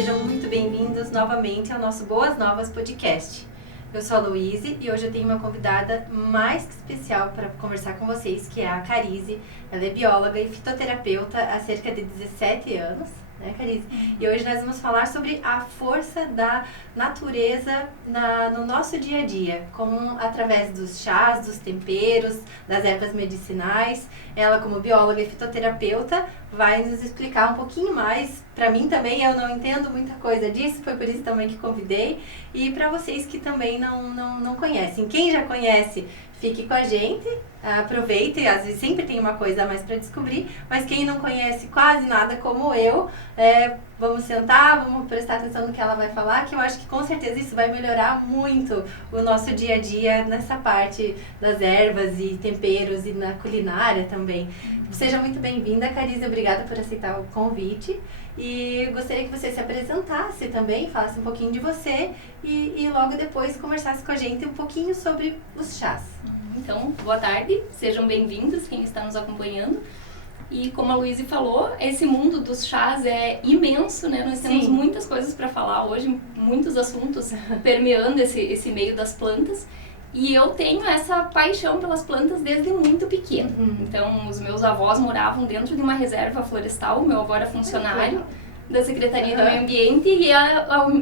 sejam muito bem-vindos novamente ao nosso Boas Novas Podcast. Eu sou a Luíse e hoje eu tenho uma convidada mais que especial para conversar com vocês, que é a Carize. Ela é bióloga e fitoterapeuta há cerca de 17 anos, né, Carize? E hoje nós vamos falar sobre a força da natureza no nosso dia a dia, como através dos chás, dos temperos, das ervas medicinais. Ela, como bióloga e fitoterapeuta, vai nos explicar um pouquinho mais. Para mim também, eu não entendo muita coisa disso, foi por isso também que convidei. E para vocês que também não conhecem. Quem já conhece, fique com a gente, aproveite, às vezes sempre tem uma coisa a mais para descobrir, mas quem não conhece quase nada como eu, vamos sentar, vamos prestar atenção no que ela vai falar, que eu acho que com certeza isso vai melhorar muito o nosso dia a dia nessa parte das ervas e temperos e na culinária também. Seja muito bem-vinda, Carize, obrigada por aceitar o convite. E gostaria que você se apresentasse também, falasse um pouquinho de você e logo depois conversasse com a gente um pouquinho sobre os chás. Então, boa tarde, sejam bem-vindos quem está nos acompanhando. E como a Luíse falou, esse mundo dos chás é imenso, né? Nós temos muitas coisas para falar hoje, muitos assuntos permeando esse meio das plantas. E eu tenho essa paixão pelas plantas desde muito pequena. Então, os meus avós moravam dentro de uma reserva florestal, meu avô era funcionário da Secretaria do Meio Ambiente e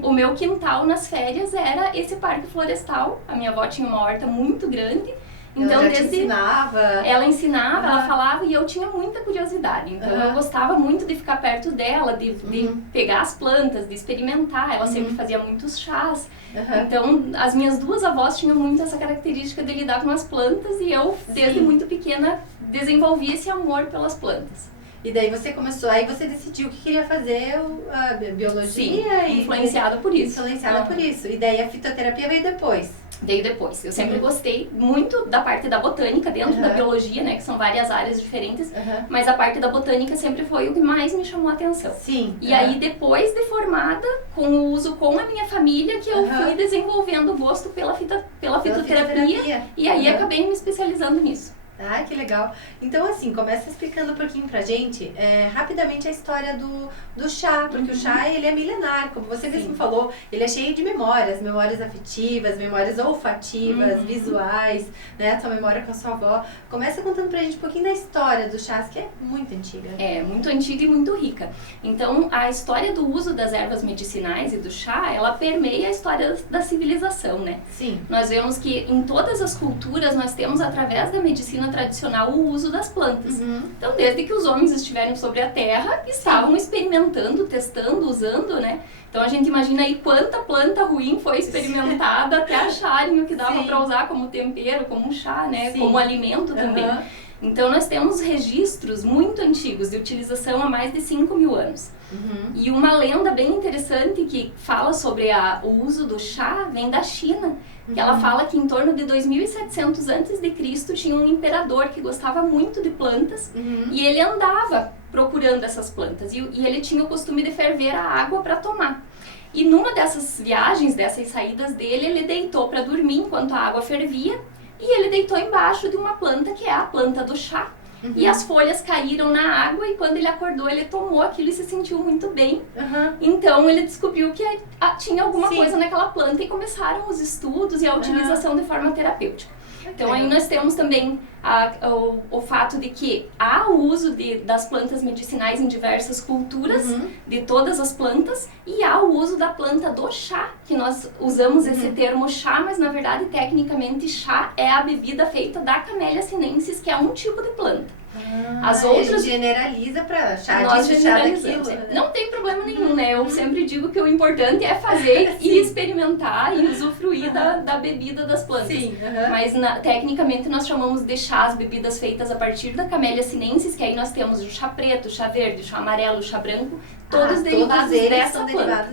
o meu quintal nas férias era esse parque florestal. A minha avó tinha uma horta muito grande. Então, ela ensinava? Ela ensinava, ela falava e eu tinha muita curiosidade. Então, eu gostava muito de ficar perto dela, de pegar as plantas, de experimentar. Ela sempre fazia muitos chás. Então, as minhas duas avós tinham muito essa característica de lidar com as plantas e eu, desde muito pequena, desenvolvi esse amor pelas plantas. E daí você começou, aí você decidiu que queria fazer a biologia. Sim, influenciada por isso. Influenciada por isso. E daí a fitoterapia veio depois. Veio depois. Eu sempre gostei muito da parte da botânica dentro da biologia, né? Que são várias áreas diferentes. Mas a parte da botânica sempre foi o que mais me chamou a atenção. Sim. E aí, depois de formada, com o uso com a minha família, que eu fui desenvolvendo o gosto pela fitoterapia. E aí, acabei me especializando nisso. Ah, que legal. Então, assim, começa explicando um pouquinho pra gente, rapidamente a história do chá, porque o chá, ele é milenar, como você mesmo falou, ele é cheio de memórias afetivas, memórias olfativas, visuais, né, a sua memória com a sua avó. Começa contando pra gente um pouquinho da história do chás, que é muito antiga. É, muito antiga e muito rica. Então, a história do uso das ervas medicinais e do chá, ela permeia a história da civilização, né? Sim. Nós vemos que em todas as culturas, nós temos, através da medicina tradicional, o uso das plantas. Então, desde que os homens estiveram sobre a terra, estavam experimentando, testando, usando, né? Então, a gente imagina aí quanta planta ruim foi experimentada até acharem o que dava para usar como tempero, como chá, né? Como alimento também. Então, nós temos registros muito antigos de utilização há mais de 5.000 anos. E uma lenda bem interessante que fala sobre o uso do chá vem da China. Que ela fala que em torno de 2.700 a.C. tinha um imperador que gostava muito de plantas e ele andava procurando essas plantas e ele tinha o costume de ferver a água para tomar. E numa dessas viagens, dessas saídas dele, ele deitou para dormir enquanto a água fervia e ele deitou embaixo de uma planta que é a planta do chá. E as folhas caíram na água e quando ele acordou, ele tomou aquilo e se sentiu muito bem. Então, ele descobriu que tinha alguma coisa naquela planta e começaram os estudos e a utilização de forma terapêutica. Então, aí nós temos também o fato de que há o uso das plantas medicinais em diversas culturas, de todas as plantas, e há o uso da planta do chá, que nós usamos esse termo chá, mas na verdade, tecnicamente, chá é a bebida feita da Camellia sinensis, que é um tipo de planta. As outras a gente generaliza para chá disso, chá daquilo. Não tem problema nenhum, né? Eu sempre digo que o importante é fazer e experimentar e usufruir da bebida das plantas. Mas tecnicamente nós chamamos de chás, bebidas feitas a partir da Camellia sinensis, que aí nós temos o chá preto, o chá verde, o chá amarelo, o chá branco, todos derivados dessa planta.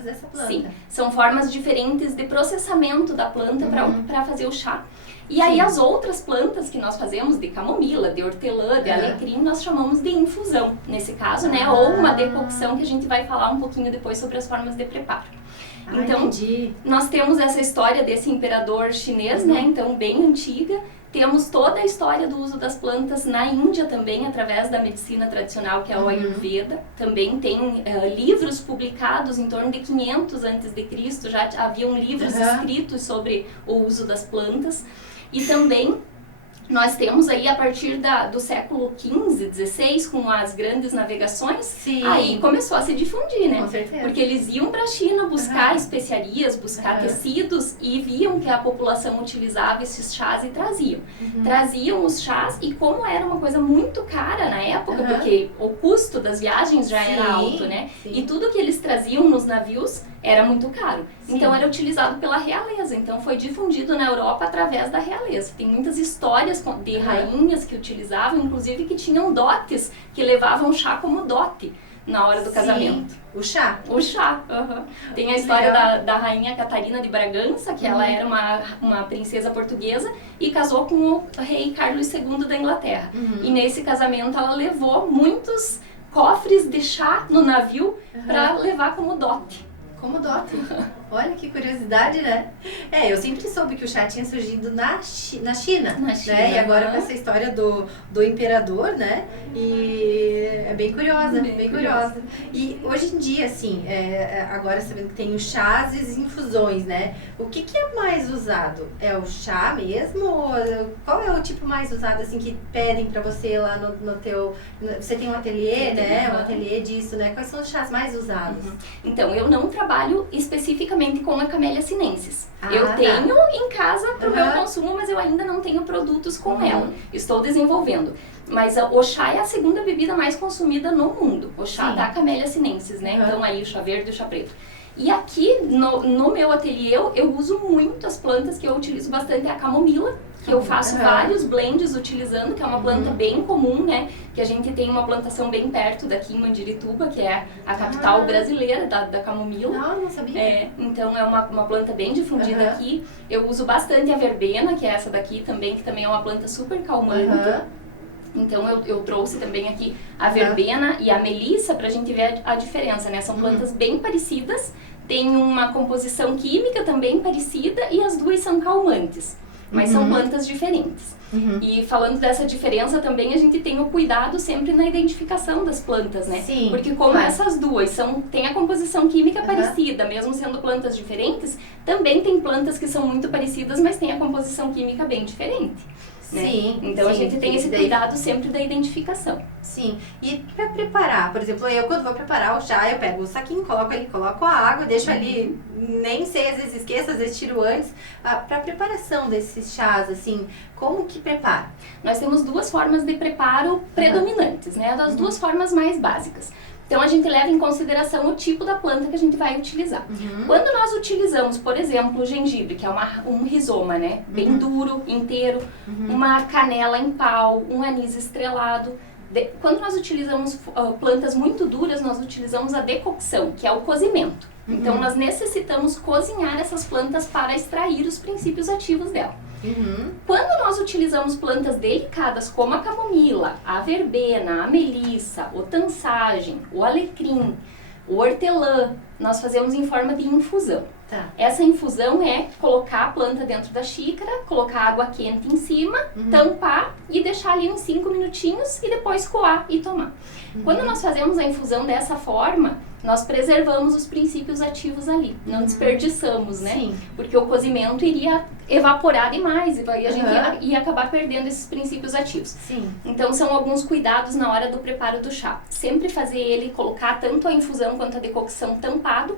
Sim, são formas diferentes de processamento da planta para fazer o chá. E aí as outras plantas que nós fazemos, de camomila, de hortelã, de alecrim, nós chamamos de infusão, nesse caso, né? Ou uma decocção, que a gente vai falar um pouquinho depois sobre as formas de preparo. Então, nós temos essa história desse imperador chinês, né? Então, bem antiga. Temos toda a história do uso das plantas na Índia também, através da medicina tradicional, que é o Ayurveda. Também tem livros publicados em torno de 500 a.C., já haviam livros escritos sobre o uso das plantas. E também nós temos aí, a partir do século XV, XVI, com as grandes navegações, aí começou a se difundir, né? Com certeza. Porque eles iam para a China buscar especiarias, buscar tecidos, e viam que a população utilizava esses chás e traziam. Traziam os chás, e como era uma coisa muito cara na época, porque o custo das viagens já era alto, né? E tudo que eles traziam nos navios era muito caro. Então era utilizado pela realeza. Então foi difundido na Europa através da realeza. Tem muitas histórias de rainhas que utilizavam, inclusive que tinham dotes, que levavam chá como dote na hora do casamento. O chá? O chá, Tem a história da rainha Catarina de Bragança, que ela era uma princesa portuguesa e casou com o rei Carlos II da Inglaterra. E nesse casamento ela levou muitos cofres de chá no navio para levar como dote. Como dote. Olha que curiosidade, né? Eu sempre soube que o chá tinha surgido na China, né? E agora com essa história do imperador, né? E é bem curiosa, bem curiosa. E hoje em dia, assim, agora sabendo que tem os chás e as infusões, né? O que é mais usado? É o chá mesmo? Qual é o tipo mais usado, assim, que pedem pra você lá no teu... Você tem um ateliê, né? Um ateliê disso, né? Quais são os chás mais usados? Então, eu não trabalho especificamente com a Camellia sinensis. Eu tenho em casa para o meu consumo, mas eu ainda não tenho produtos com ela. Estou desenvolvendo. Mas o chá é a segunda bebida mais consumida no mundo. O chá da Camellia sinensis, né? Então aí o chá verde e o chá preto. E aqui no meu ateliê eu uso muito as plantas que eu utilizo bastante, a camomila, que eu faço vários blends utilizando, que é uma planta bem comum, né? Que a gente tem uma plantação bem perto daqui em Mandirituba, que é a capital brasileira da camomila. Não sabia. Então é uma planta bem difundida aqui. Eu uso bastante a verbena, que é essa daqui também, que também é uma planta super calmante. Então eu trouxe também aqui a verbena e a melissa pra gente ver a diferença, né? São plantas bem parecidas, tem uma composição química também parecida e as duas são calmantes, mas são plantas diferentes. E falando dessa diferença também, a gente tem o cuidado sempre na identificação das plantas, né? Porque como essas duas têm a composição química parecida, mesmo sendo plantas diferentes, também tem plantas que são muito parecidas, mas têm a composição química bem diferente. Né? Então a gente tem esse cuidado sempre da identificação. E para preparar, por exemplo, eu quando vou preparar o chá, eu pego o saquinho, coloco a água, deixo ali, nem sei, às vezes esqueço, às vezes tiro antes. Para preparação desses chás, assim, como que prepara? Nós temos duas formas de preparo predominantes, né? Das duas formas mais básicas. Então a gente leva em consideração o tipo da planta que a gente vai utilizar. Quando nós utilizamos, por exemplo, o gengibre, que é um rizoma, né? Bem duro, inteiro, uma canela em pau, um anis estrelado. Quando nós utilizamos plantas muito duras, nós utilizamos a decocção, que é o cozimento. Então nós necessitamos cozinhar essas plantas para extrair os princípios ativos dela. Quando nós utilizamos plantas delicadas como a camomila, a verbena, a melissa, o tansagem, o alecrim, o hortelã, nós fazemos em forma de infusão. Essa infusão é colocar a planta dentro da xícara, colocar água quente em cima, tampar e deixar ali uns 5 minutinhos e depois coar e tomar. Quando nós fazemos a infusão dessa forma, nós preservamos os princípios ativos ali, não desperdiçamos, né? Porque o cozimento iria evaporar demais e a gente ia acabar perdendo esses princípios ativos. Então são alguns cuidados na hora do preparo do chá. Sempre fazer ele, colocar tanto a infusão quanto a decocção tampado,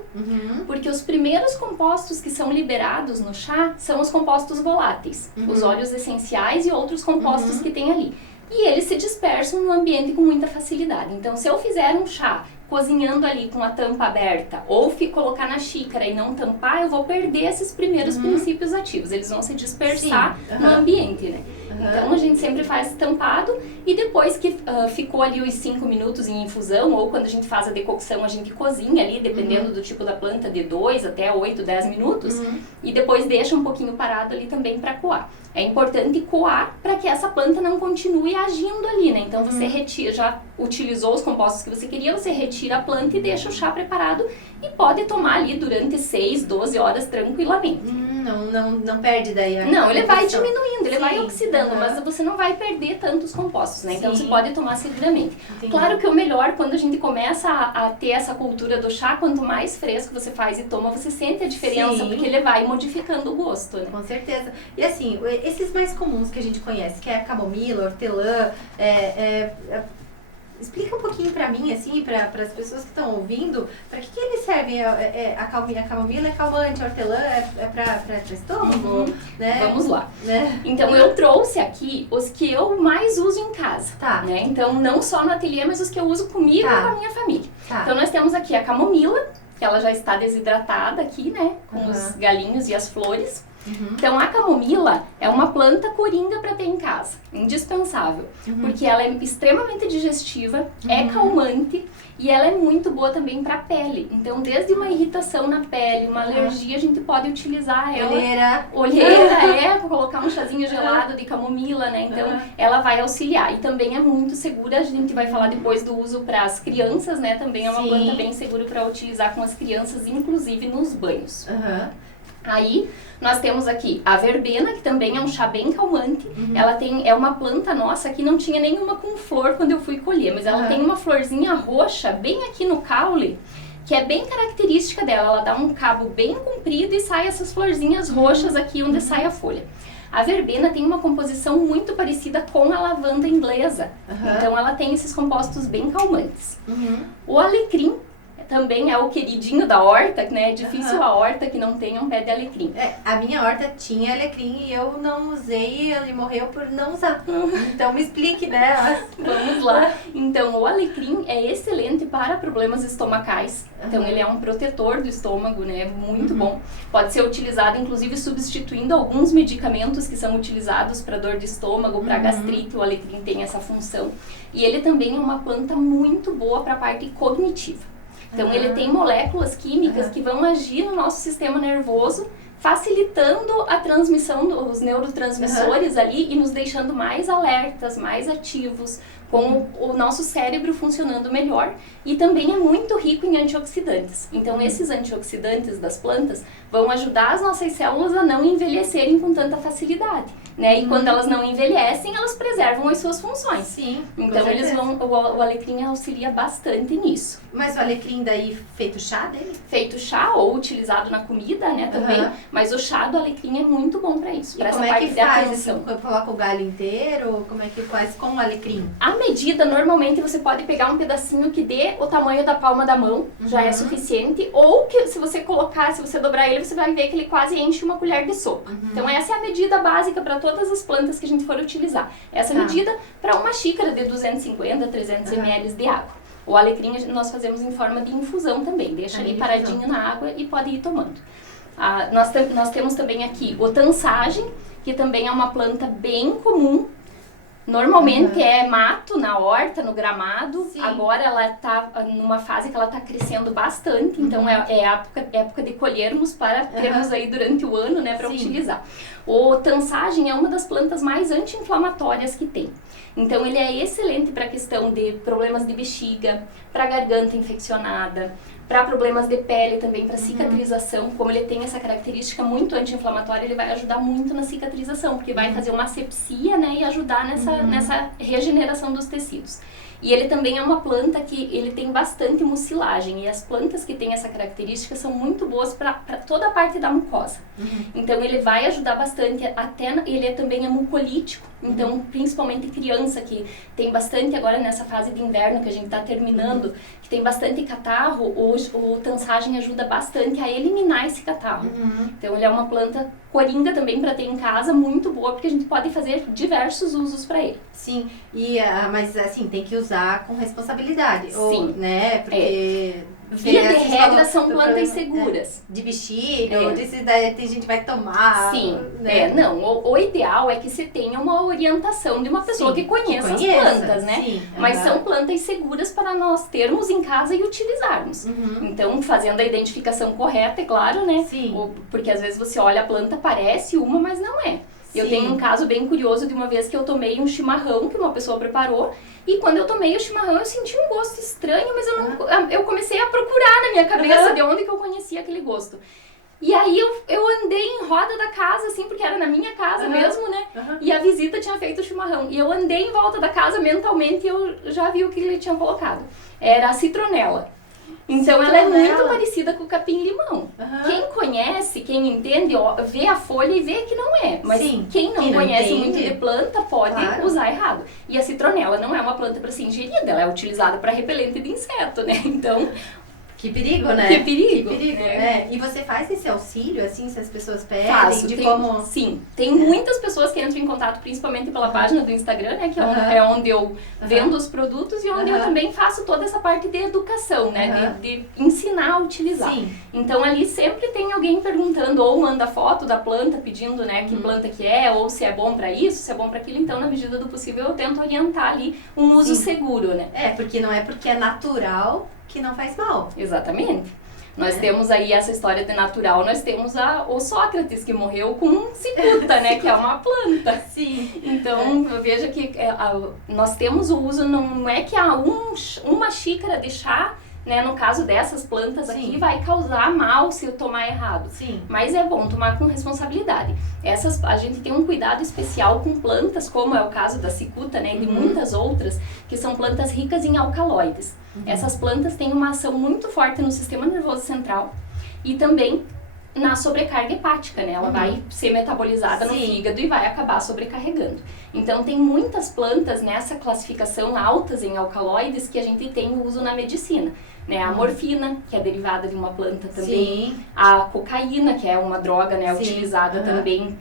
porque os primeiros compostos que são liberados no chá são os compostos voláteis, os óleos essenciais e outros compostos que tem ali. E eles se dispersam no ambiente com muita facilidade. Então, se eu fizer um chá cozinhando ali com a tampa aberta ou colocar na xícara e não tampar, eu vou perder esses primeiros princípios ativos. Eles vão se dispersar no ambiente, né? Então, a gente sempre faz tampado e depois que ficou ali os 5 minutos em infusão ou quando a gente faz a decocção, a gente cozinha ali, dependendo do tipo da planta, de 2 até 8, 10 minutos e depois deixa um pouquinho parado ali também para coar. É importante coar para que essa planta não continue agindo ali, né? Então, você retira, já utilizou os compostos que você queria, você retira a planta e deixa o chá preparado e pode tomar ali durante 6, 12 horas tranquilamente. Não perde daí a Não, ele vai composição. diminuindo, ele vai Sim, oxidando, aham. mas você não vai perder tantos compostos, né? Então Sim. você pode tomar seguidamente. Entendi. Claro que o melhor, quando a gente começa a ter essa cultura do chá, quanto mais fresco você faz e toma, você sente a diferença, Sim. porque ele vai modificando o gosto, né? Com certeza. E assim, esses mais comuns que a gente conhece, que é a camomila, hortelã, explica um pouquinho pra mim, assim, para as pessoas que estão ouvindo, para que eles servem? A camomila é calmante, a hortelã é para estômago, né? Vamos lá. Né? Então eu trouxe aqui os que eu mais uso em casa, Tá. né? Então não só no ateliê, mas os que eu uso comigo Tá. e com a minha família. Tá. Então nós temos aqui a camomila, que ela já está desidratada aqui, né? Com os galinhos e as flores. Então a camomila é uma planta coringa para ter em casa, indispensável, porque ela é extremamente digestiva, é calmante e ela é muito boa também para a pele. Então desde uma irritação na pele, uma alergia, a gente pode utilizar ela. Olheira, para colocar um chazinho gelado de camomila, né? Então ela vai auxiliar e também é muito segura. A gente vai falar depois do uso para as crianças, né? Também é uma planta bem segura para utilizar com as crianças, inclusive nos banhos. Aí nós temos aqui a verbena, que também é um chá bem calmante. Ela é uma planta nossa que não tinha nenhuma com flor quando eu fui colher, mas ela tem uma florzinha roxa bem aqui no caule, que é bem característica dela. Ela dá um cabo bem comprido e sai essas florzinhas roxas aqui onde sai a folha. A verbena tem uma composição muito parecida com a lavanda inglesa, então ela tem esses compostos bem calmantes. O alecrim também é o queridinho da horta, né? É difícil a horta que não tenha um pé de alecrim. A minha horta tinha alecrim e eu não usei, ele morreu por não usar. Então me explique, né? Vamos lá. Então o alecrim é excelente para problemas estomacais. Então ele é um protetor do estômago, né? Muito bom. Pode ser utilizado inclusive substituindo alguns medicamentos que são utilizados para dor de estômago, para gastrite. O alecrim tem essa função. E ele também é uma planta muito boa para a parte cognitiva. Então ele tem moléculas químicas que vão agir no nosso sistema nervoso, facilitando a transmissão dos neurotransmissores ali e nos deixando mais alertas, mais ativos, com o nosso cérebro funcionando melhor. E também é muito rico em antioxidantes. Então esses antioxidantes das plantas vão ajudar as nossas células a não envelhecerem com tanta facilidade, né? E quando elas não envelhecem, elas preservam as suas funções. Sim. Então o alecrim auxilia bastante nisso. Mas o alecrim daí feito chá dele? Feito chá ou utilizado na comida, né, também. Mas o chá do alecrim é muito bom para isso, para essa parte de aquisição. Assim, coloca o galho inteiro? Como é que faz com o alecrim? A medida, normalmente, você pode pegar um pedacinho que dê o tamanho da palma da mão, já é suficiente. Ou que se você colocar, se você dobrar ele, você vai ver que ele quase enche uma colher de sopa. Então essa é a medida básica para todas as plantas que a gente for utilizar. Essa medida para uma xícara de 250, 300 ml de água. O alecrim nós fazemos em forma de infusão também. Deixa ali paradinho na água e pode ir tomando. Nós temos também aqui o tansagem, que também é uma planta bem comum. Normalmente é mato na horta, no gramado. Agora ela está numa fase que ela está crescendo bastante. Então é época de colhermos para termos aí durante o ano, né, para utilizar. O tansagem é uma das plantas mais anti-inflamatórias que tem. Então ele é excelente para a questão de problemas de bexiga, para garganta infeccionada, para problemas de pele também, para cicatrização. Como ele tem essa característica muito anti-inflamatória, ele vai ajudar muito na cicatrização, porque vai fazer uma asepsia, né, e ajudar nessa regeneração dos tecidos. E ele também é uma planta que ele tem bastante mucilagem, e as plantas que têm essa característica são muito boas para toda a parte da mucosa. Então ele vai ajudar bastante, ele também é mucolítico, então principalmente criança que tem bastante agora nessa fase de inverno que a gente está terminando, que tem bastante catarro, o tansagem ajuda bastante a eliminar esse catarro. Então ele é uma planta coringa também para ter em casa, muito boa, porque a gente pode fazer diversos usos para ele. Sim, mas assim, tem que usar com responsabilidade. Sim. Ou, né, porque... Via de regra são plantas seguras. De bexiga, tem gente que vai tomar. Sim, né? O ideal é que se tenha uma orientação de uma pessoa que conheça as plantas, né? Sim, mas são plantas seguras para nós termos em casa e utilizarmos. Então, fazendo a identificação correta, é claro, né? Sim. Porque às vezes você olha a planta, parece uma, mas não é. Eu tenho um caso bem curioso de uma vez que eu tomei um chimarrão que uma pessoa preparou. E quando eu tomei o chimarrão, eu senti um gosto estranho, mas eu comecei a procurar na minha cabeça de onde que eu conhecia aquele gosto. E aí eu andei em roda da casa, assim, porque era na minha casa mesmo, né? E a visita tinha feito o chimarrão. E eu andei em volta da casa mentalmente e eu já vi o que ele tinha colocado. Era a citronela. Então ela é muito parecida com o capim-limão. Quem conhece, quem entende, ó, vê a folha e vê que não é. Mas quem não conhece muito de planta pode usar errado. E a citronela não é uma planta para ser ingerida, ela é utilizada para repelente de inseto, né? Então... Que perigo, né? Que perigo. E você faz esse auxílio, assim, se as pessoas pedem? Faço. Como... Sim. Tem muitas pessoas que entram em contato, principalmente pela página do Instagram, né? Que é onde eu vendo os produtos e onde eu também faço toda essa parte de educação, né? De ensinar a utilizar. Sim. Então, ali sempre tem alguém perguntando, ou manda foto da planta, pedindo, né? Que planta que é, ou se é bom pra isso, se é bom pra aquilo. Então, na medida do possível, eu tento orientar ali um uso seguro, né? Porque não é porque é natural... que não faz mal. Exatamente. Nós temos aí essa história de natural, nós temos o Sócrates que morreu com cicuta, né, que é uma planta. Sim. Então, veja que nós temos o uso, não é que uma xícara de chá, né, no caso dessas plantas aqui, vai causar mal se eu tomar errado. Sim. Mas é bom tomar com responsabilidade. A gente tem um cuidado especial com plantas, como é o caso da cicuta, né, e de muitas outras, que são plantas ricas em alcaloides. Essas plantas têm uma ação muito forte no sistema nervoso central e também na sobrecarga hepática, né? Ela vai ser metabolizada no fígado e vai acabar sobrecarregando. Então, tem muitas plantas nessa classificação altas em alcaloides que a gente tem o uso na medicina. Né? A morfina, que é derivada de uma planta também. A cocaína, que é uma droga, né, utilizada também,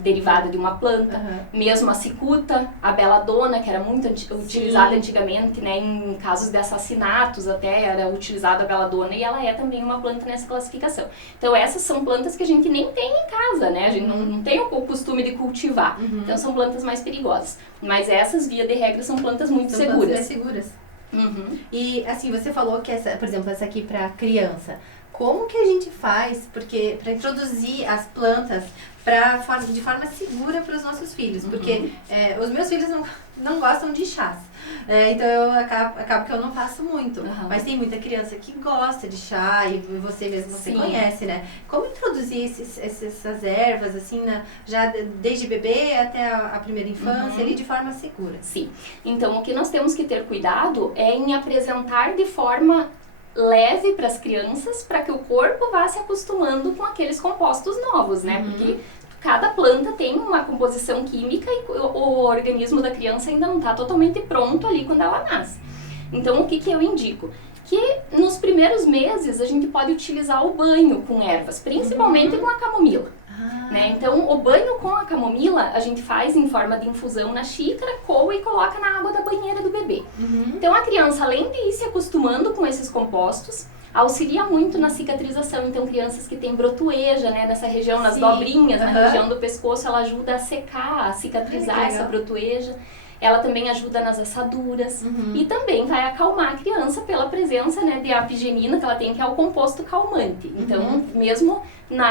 derivada de uma planta. Mesmo a cicuta, a beladona, que era muito utilizada antigamente, né, em casos de assassinatos até era utilizada a beladona e ela é também uma planta nessa classificação. Então essas são plantas que a gente nem tem em casa, né, a gente não tem o costume de cultivar. Então são plantas mais perigosas. Mas essas, via de regra, são plantas muito seguras. Plantas mais seguras. E assim, você falou que essa, por exemplo, essa aqui para criança, como que a gente faz para introduzir as plantas de forma segura para os nossos filhos? Porque os meus filhos não gostam de chás, então eu acabo que eu não faço muito, mas tem muita criança que gosta de chá e você mesmo conhece, né? Como introduzir essas ervas assim, já desde bebê até a primeira infância, ali de forma segura? Sim, então o que nós temos que ter cuidado é em apresentar de forma leve para as crianças, para que o corpo vá se acostumando com aqueles compostos novos, né? Porque cada planta tem uma composição química e o organismo da criança ainda não está totalmente pronto ali quando ela nasce. Então, o que eu indico? Que nos primeiros meses a gente pode utilizar o banho com ervas, principalmente com a camomila. Né? Então, o banho com a camomila a gente faz em forma de infusão na xícara, coa e coloca na água da banheira do bebê. Então, a criança, além de ir se acostumando com esses compostos, auxilia muito na cicatrização. Então, crianças que têm brotoeja, né, nessa região, nas dobrinhas, na região do pescoço, ela ajuda a secar, a cicatrizar essa brotoeja. Ela também ajuda nas assaduras e também vai acalmar a criança pela presença, né, de apigenina que ela tem, que é o composto calmante. Então, mesmo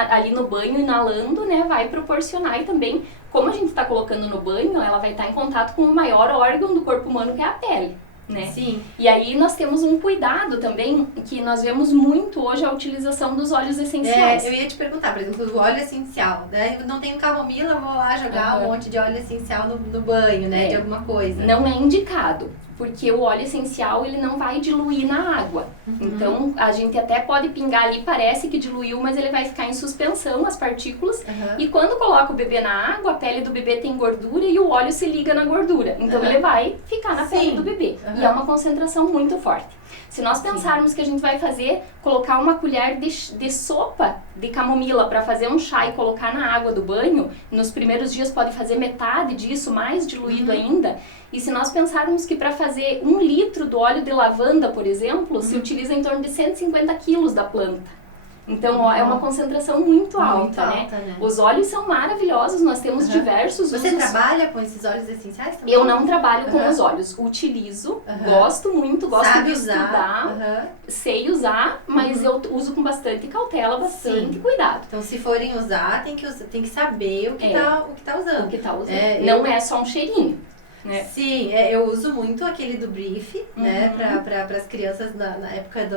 ali no banho, inalando, né, vai proporcionar. E também, como a gente está colocando no banho, ela vai estar em contato com o maior órgão do corpo humano, que é a pele. Né? Sim. E aí nós temos um cuidado também, que nós vemos muito hoje a utilização dos óleos essenciais. Eu ia te perguntar, por exemplo, o óleo essencial, né? Eu não tenho camomila, vou lá jogar um monte de óleo essencial no banho, né? De alguma coisa. Não é indicado, porque o óleo essencial ele não vai diluir na água. Então a gente até pode pingar ali, parece que diluiu, mas ele vai ficar em suspensão, as partículas. E quando coloca o bebê na água, a pele do bebê tem gordura e o óleo se liga na gordura. Então ele vai ficar na pele do bebê. E é uma concentração muito forte. Se nós pensarmos que a gente vai colocar uma colher de sopa de camomila para fazer um chá e colocar na água do banho, nos primeiros dias pode fazer metade disso, mais diluído ainda. E se nós pensarmos que para fazer 1 litro do óleo de lavanda, por exemplo, se utiliza em torno de 150 quilos da planta. Então, é uma concentração muito alta, né? Os óleos são maravilhosos, nós temos diversos usos. Você trabalha com esses óleos essenciais também? Eu não trabalho com os óleos, utilizo, gosto muito, gosto de estudar, sei usar, mas eu uso com bastante cautela, bastante cuidado. Então, se forem usar, tem que saber o que tá usando. O que tá usando. Não é só um cheirinho. Né? Sim, eu uso muito aquele do Brief, né, para as crianças na época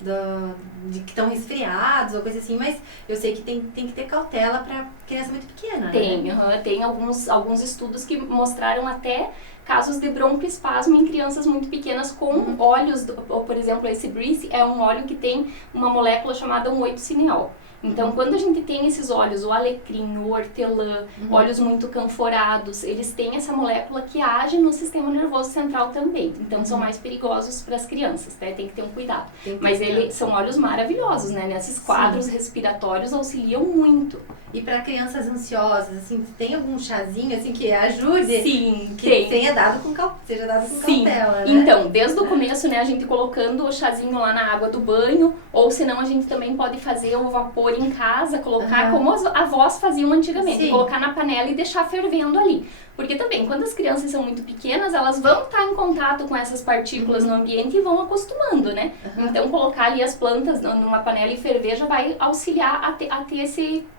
de que estão resfriados ou coisa assim, mas eu sei que tem que ter cautela para criança muito pequena, né? Tem alguns estudos que mostraram até casos de broncoespasmo em crianças muito pequenas com óleos, ou, por exemplo, esse Brice é um óleo que tem uma molécula chamada 1,8-cineol. Então, quando a gente tem esses óleos, o alecrim, o hortelã, óleos muito canforados, eles têm essa molécula que age no sistema nervoso central também. Então, são mais perigosos para as crianças, né? Tem que ter um cuidado. Mas eles são óleos maravilhosos, né? Nesses quadros respiratórios auxiliam muito. E para crianças ansiosas, assim, tem algum chazinho, assim, que ajude? Sim, que tem. Seja dado com cautela, né? Então, desde o começo, né, a gente colocando o chazinho lá na água do banho, ou senão a gente também pode fazer o vapor em casa, colocar como as avós faziam antigamente, colocar na panela e deixar fervendo ali. Porque também, quando as crianças são muito pequenas, elas vão estar em contato com essas partículas no ambiente e vão acostumando, né? Então, colocar ali as plantas numa panela e ferver já vai auxiliar a ter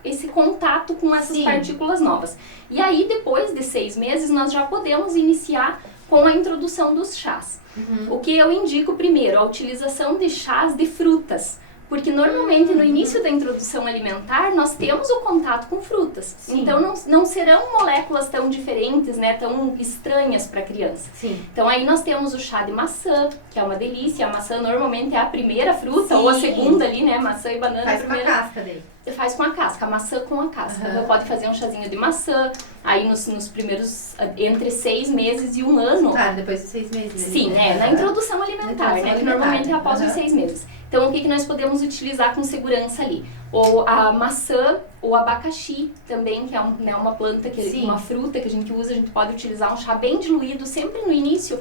esse contato com essas partículas novas. E aí, depois de 6 meses, nós já podemos iniciar com a introdução dos chás. O que eu indico primeiro, a utilização de chás de frutas. Porque normalmente no início da introdução alimentar nós temos o contato com frutas. Então não serão moléculas tão diferentes, né, tão estranhas para a criança. Então aí nós temos o chá de maçã, que é uma delícia. A maçã normalmente é a primeira fruta ou a segunda ali, né, maçã e banana. Faz com a casca daí. Você faz com a casca, a maçã com a casca. Você pode fazer um chazinho de maçã, aí nos primeiros, entre 6 meses e 1 ano. Claro, depois de 6 meses. Sim, né, na introdução alimentar, né, que normalmente é após os 6 meses. Então, o que nós podemos utilizar com segurança ali? Ou a maçã, o abacaxi também, que é uma planta, uma fruta que a gente usa, a gente pode utilizar um chá bem diluído, sempre no início.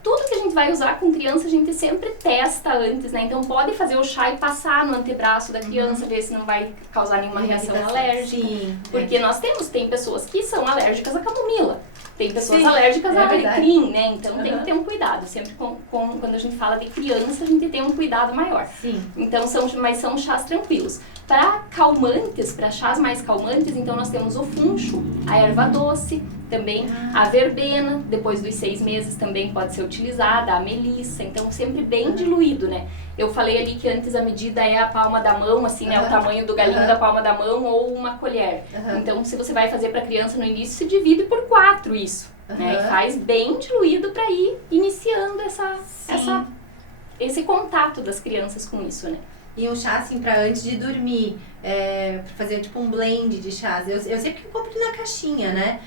Tudo que a gente vai usar com criança, a gente sempre testa antes, né? Então, pode fazer o chá e passar no antebraço da criança, ver se não vai causar nenhuma reação alérgica. Porque tem pessoas que são alérgicas à camomila. Tem pessoas alérgicas a alecrim, né? Então tem que ter um cuidado. Sempre quando a gente fala de criança, a gente tem um cuidado maior. Então mas são chás tranquilos. Para calmantes, para chás mais calmantes, então nós temos o funcho, a erva doce, também a verbena, depois dos 6 meses também pode ser utilizada, a melissa, então sempre bem diluído, né? Eu falei ali que antes a medida é a palma da mão, assim, né? O tamanho do galinho da palma da mão ou uma colher. Então, se você vai fazer para criança no início, se divide por 4 isso, né? E faz bem diluído para ir iniciando esse contato das crianças com isso, né? E um chá, assim, pra antes de dormir, pra fazer tipo um blend de chás. Eu sempre compro na caixinha, né?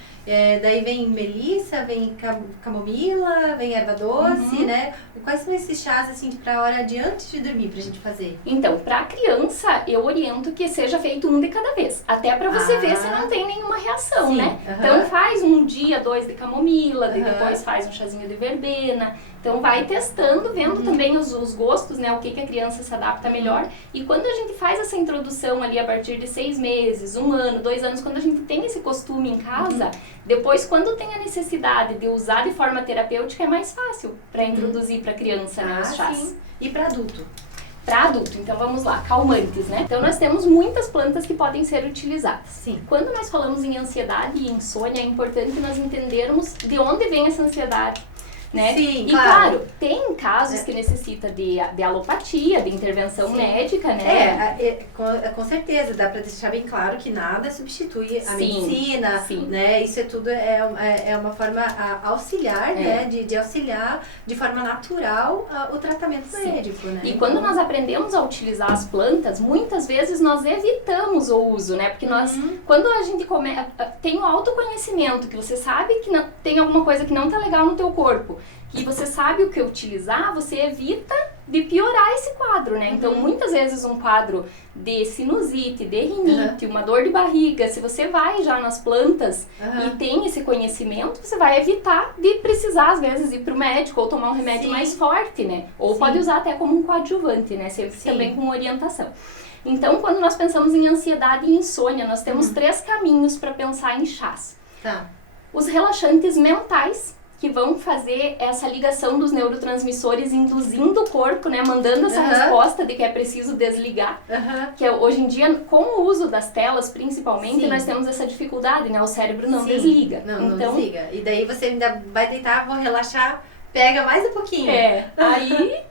Daí vem melissa, vem camomila, vem erva doce, né? Quais são esses chás, assim, pra hora de antes de dormir pra gente fazer? Então, pra criança, eu oriento que seja feito um de cada vez. Até pra você ver se não tem nenhuma reação, né? Então, faz 1 dia, 2 de camomila, depois faz um chazinho de verbena. Então, vai testando, vendo também os gostos, né? O que a criança se adapta melhor. E quando a gente faz essa introdução ali a partir de 6 meses, 1 ano, 2 anos, quando a gente tem esse costume em casa, depois, quando tem a necessidade de usar de forma terapêutica, é mais fácil para introduzir para a criança, né, os chás. Sim. E para adulto? Para adulto, então vamos lá, calmantes, né? Então nós temos muitas plantas que podem ser utilizadas. Sim. Quando nós falamos em ansiedade e insônia, é importante nós entendermos de onde vem essa ansiedade. Né? Sim, e claro, tem casos que necessita de alopatia, de intervenção médica, né? Com certeza, dá para deixar bem claro que nada substitui a medicina, né? Isso tudo é uma forma auxiliar, né? De auxiliar de forma natural o tratamento médico, né? E quando nós aprendemos a utilizar as plantas, muitas vezes nós evitamos o uso, né? Porque quando a gente tem o autoconhecimento, que você sabe que tem alguma coisa que não tá legal no teu corpo, e você sabe o que utilizar, você evita de piorar esse quadro, né? Então, muitas vezes um quadro de sinusite, de rinite, uma dor de barriga, se você vai já nas plantas e tem esse conhecimento, você vai evitar de precisar, às vezes, ir pro médico ou tomar um remédio mais forte, né? Ou pode usar até como um coadjuvante, né? Sempre também com orientação. Então, quando nós pensamos em ansiedade e insônia, nós temos 3 caminhos para pensar em chás. Os relaxantes mentais, que vão fazer essa ligação dos neurotransmissores, induzindo o corpo, né, mandando essa resposta de que é preciso desligar, que hoje em dia, com o uso das telas, principalmente, nós temos essa dificuldade, né, o cérebro não desliga. Não desliga. E daí você ainda vai deitar, vou relaxar, Pega mais um pouquinho. Aí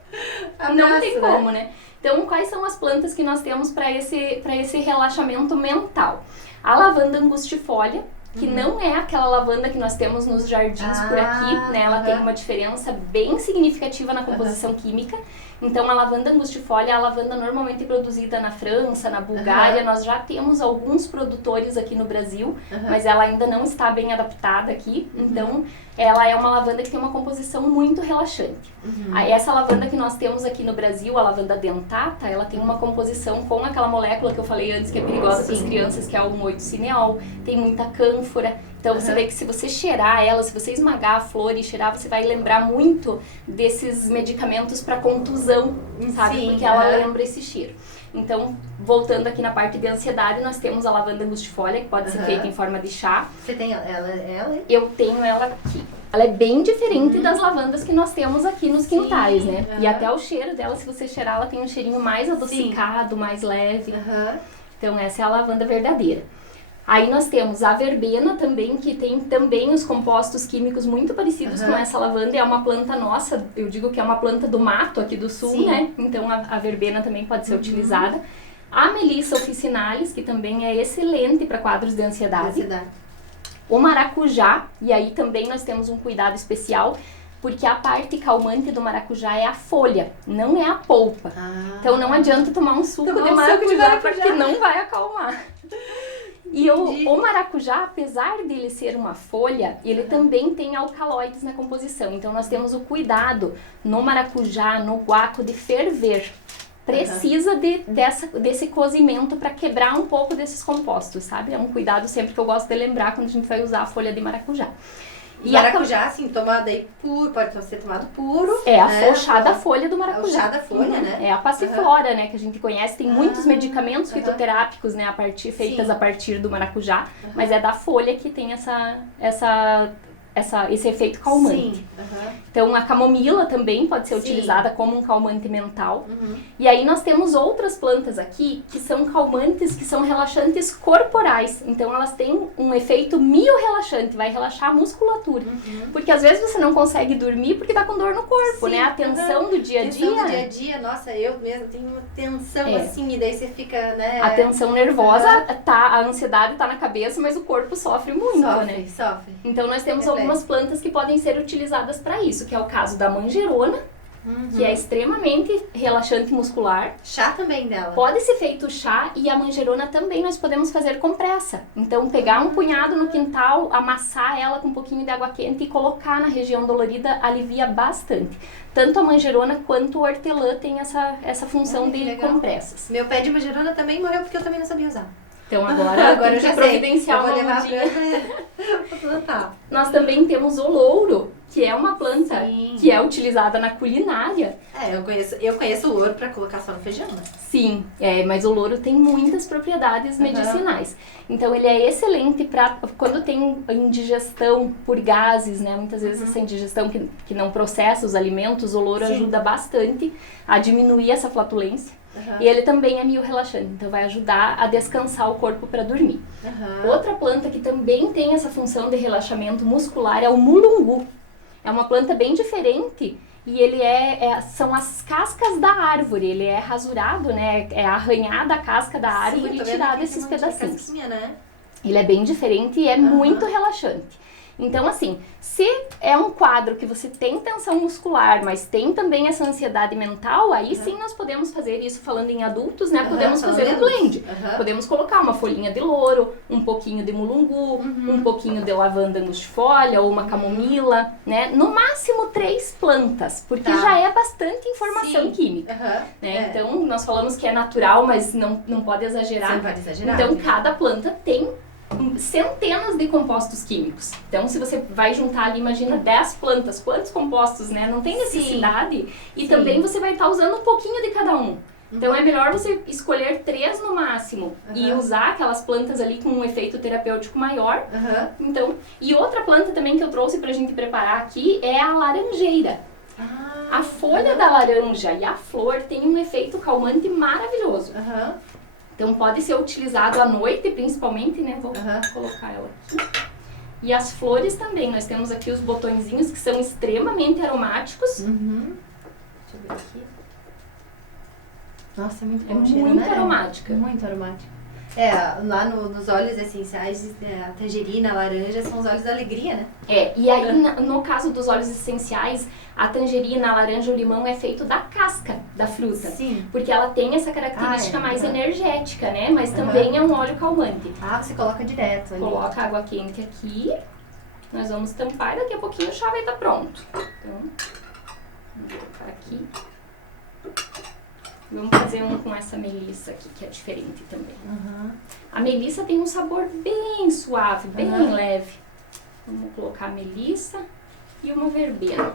não tem como, né? né? Então, quais são as plantas que nós temos para esse relaxamento mental? A lavanda angustifolia, que não é aquela lavanda que nós temos nos jardins por aqui, né? Ela tem uma diferença bem significativa na composição química. Então, a lavanda angustifolia é a lavanda normalmente produzida na França, na Bulgária. Nós já temos alguns produtores aqui no Brasil, mas ela ainda não está bem adaptada aqui. Então, ela é uma lavanda que tem uma composição muito relaxante. Essa lavanda que nós temos aqui no Brasil, a lavanda dentata, ela tem uma composição com aquela molécula que eu falei antes que é perigosa para as crianças, que é o moito-cineol. Tem muita cânfora. Então, você vê que se você cheirar ela, se você esmagar a flor e cheirar, você vai lembrar muito desses medicamentos para contusão, sabe? Porque ela lembra esse cheiro. Então, voltando aqui na parte de ansiedade, nós temos a lavanda angustifolia, que pode ser feita em forma de chá. Você tem ela? Eu tenho ela aqui. Ela é bem diferente das lavandas que nós temos aqui nos quintais, né? E até o cheiro dela, se você cheirar, ela tem um cheirinho mais adocicado, mais leve. Então, essa é a lavanda verdadeira. Aí nós temos a verbena também, que tem também os compostos químicos muito parecidos com essa lavanda. É uma planta nossa, eu digo que é uma planta do mato aqui do sul, né? Então a verbena também pode ser utilizada. A Melissa officinalis, que também é excelente para quadros de ansiedade. O maracujá, e aí também nós temos um cuidado especial, porque a parte calmante do maracujá é a folha, não é a polpa. Então não adianta tomar um suco de maracujá, porque não vai acalmar. E o maracujá, apesar dele ser uma folha, ele também tem alcaloides na composição. Então, nós temos o cuidado no maracujá, no guaco, de ferver. Precisa desse cozimento para quebrar um pouco desses compostos, sabe? É um cuidado sempre que eu gosto de lembrar quando a gente vai usar a folha de maracujá. E maracujá, assim, tomado aí puro, pode ser tomado puro. É o chá da folha do maracujá. É o chá da folha, né? É a passiflora, né, que a gente conhece. Tem muitos medicamentos fitoterápicos, né, feitas a partir do maracujá, mas é da folha que tem esse efeito calmante. Então, a camomila também pode ser utilizada como um calmante mental. E aí nós temos outras plantas aqui que são calmantes, que são relaxantes corporais. Então, elas têm um efeito miorrelaxante, vai relaxar a musculatura. Porque às vezes você não consegue dormir porque tá com dor no corpo, né? A tensão do dia a dia. Tensão do dia a dia, nossa, eu mesmo tenho uma tensão assim, e daí você fica, né? A tensão nervosa, a ansiedade tá na cabeça, mas o corpo sofre muito, né? Sofre. Então, nós temos algumas plantas que podem ser utilizadas para isso, que é o caso da manjerona, que é extremamente relaxante muscular. Chá também dela. Pode ser feito chá, e a manjerona também nós podemos fazer compressa. Então, pegar um punhado no quintal, amassar ela com um pouquinho de água quente e colocar na região dolorida, alivia bastante. Tanto a manjerona quanto o hortelã tem essa função de compressas. Meu pé de manjerona também morreu porque eu também não sabia usar. Então agora eu já providenciar uma mudinha. Pra plantar. Nós também temos o louro, que é uma planta que é utilizada na culinária. Eu conheço o louro para colocar só no feijão, né? Sim, mas o louro tem muitas propriedades medicinais. Então ele é excelente para quando tem indigestão por gases, né? Muitas vezes essa indigestão que não processa os alimentos, o louro ajuda bastante a diminuir essa flatulência. E ele também é meio relaxante, então vai ajudar a descansar o corpo para dormir. Outra planta que também tem essa função de relaxamento muscular é o mulungu. É uma planta bem diferente e ele são as cascas da árvore. Ele é rasurado, né? É arranhada a casca da árvore e tirado esses pedacinhos. Né? Ele é bem diferente e é muito relaxante. Então, assim, se é um quadro que você tem tensão muscular, mas tem também essa ansiedade mental, aí sim nós podemos fazer isso falando em adultos, né? Podemos fazer um blend. Podemos colocar uma folhinha de louro, um pouquinho de mulungu, um pouquinho de lavanda angustifolia ou uma camomila, né? No máximo 3 plantas, porque já é bastante informação química. Né? Então, nós falamos que é natural, mas não pode exagerar. Não pode exagerar. Então, cada planta tem centenas de compostos químicos. Então, se você vai juntar ali, imagina 10 plantas, quantos compostos, né? Não tem necessidade. E também você vai estar usando um pouquinho de cada um. Então, é melhor você escolher 3 no máximo e usar aquelas plantas ali com um efeito terapêutico maior. Então, e outra planta também que eu trouxe pra gente preparar aqui é a laranjeira. A folha da laranja e a flor tem um efeito calmante maravilhoso. Então, pode ser utilizado à noite, principalmente, né? Vou colocar ela aqui. E as flores também, nós temos aqui os botõezinhos que são extremamente aromáticos. Deixa eu ver aqui. Nossa, é muito bom É cheiro, muito né? aromática. Muito aromática. Lá nos óleos essenciais, a tangerina, a laranja, são os óleos da alegria, né? E aí no caso dos óleos essenciais, a tangerina, a laranja, o limão é feito da casca da fruta. Sim. Porque ela tem essa característica mais energética, né? Mas também é um óleo calmante. Você coloca direto ali. Coloca água quente aqui, nós vamos tampar e daqui a pouquinho o chá vai estar pronto. Então, vou colocar aqui. Vamos fazer um com essa melissa aqui, que é diferente também. A melissa tem um sabor bem suave, bem leve. Vamos colocar a melissa e uma verbena.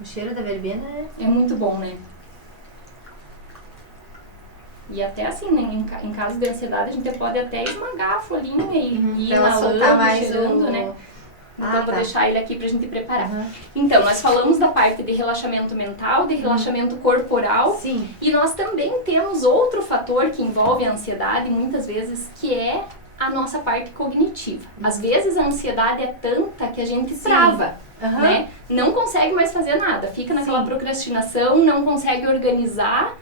O cheiro da verbena é muito bom, né? E até assim, né, em caso de ansiedade, a gente pode até esmagar a folhinha e ir inalando, cheirando, né? Então, vou deixar ele aqui pra gente preparar. Então, nós falamos da parte de relaxamento mental, de relaxamento corporal. Sim. E nós também temos outro fator que envolve a ansiedade, muitas vezes, que é a nossa parte cognitiva. Às vezes, a ansiedade é tanta que a gente trava, né? Não consegue mais fazer nada. Fica naquela procrastinação, não consegue organizar.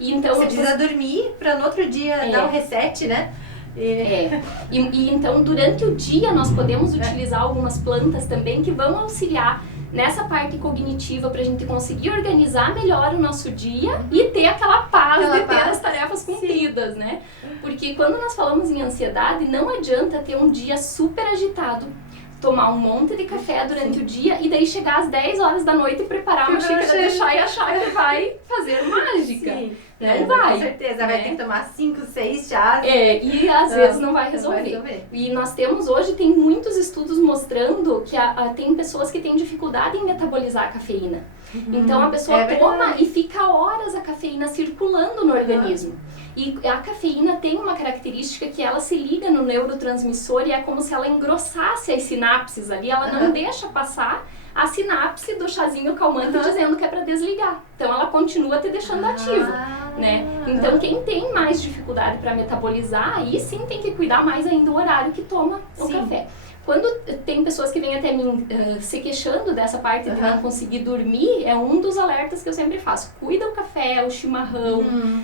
E então, você precisa dormir pra no outro dia dar um reset, né? E então durante o dia nós podemos utilizar algumas plantas também que vão auxiliar nessa parte cognitiva pra gente conseguir organizar melhor o nosso dia e ter aquela paz de ter as tarefas cumpridas, né? Porque quando nós falamos em ansiedade, não adianta ter um dia super agitado, tomar um monte de café durante o dia e daí chegar às 10 horas da noite e preparar uma xícara de chá e achar que vai fazer mágica. Não vai. Com certeza, vai ter que tomar 5, 6 chás. E às vezes não vai resolver. E nós temos hoje, tem muitos estudos mostrando que tem pessoas que têm dificuldade em metabolizar a cafeína. Então a pessoa toma e fica horas a cafeína circulando no organismo. E a cafeína tem uma característica que ela se liga no neurotransmissor e é como se ela engrossasse as sinapses ali, ela não deixa passar a sinapse do chazinho calmante dizendo que é para desligar. Então ela continua te deixando ativo, né? Então quem tem mais dificuldade para metabolizar, aí sim tem que cuidar mais ainda do horário que toma o café. Quando tem pessoas que vêm até mim se queixando dessa parte de não conseguir dormir, é um dos alertas que eu sempre faço. Cuida o café, o chimarrão,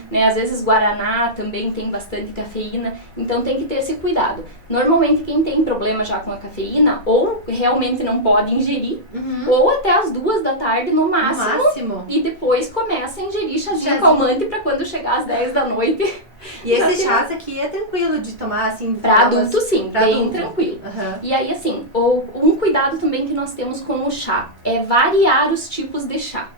né? Às vezes guaraná também tem bastante cafeína, então tem que ter esse cuidado. Normalmente quem tem problema já com a cafeína, ou realmente não pode ingerir, ou até as 2 da tarde no máximo. E depois começa a ingerir chazinho calmante para quando chegar às 10 da noite... E esse chás aqui é tranquilo de tomar, assim... Pra adulto, sim, bem tranquilo. E aí, assim, um cuidado também que nós temos com o chá é variar os tipos de chá.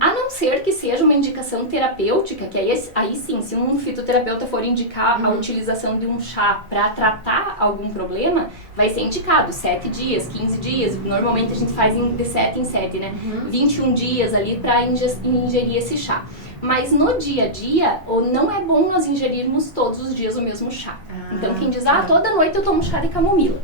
A não ser que seja uma indicação terapêutica, que aí sim, se um fitoterapeuta for indicar a utilização de um chá para tratar algum problema, vai ser indicado 7 dias, 15 dias. Normalmente a gente faz de 7 em 7, né? 21 dias ali para ingerir esse chá. Mas no dia a dia, não é bom nós ingerirmos todos os dias o mesmo chá. Então quem diz, toda noite eu tomo chá de camomila.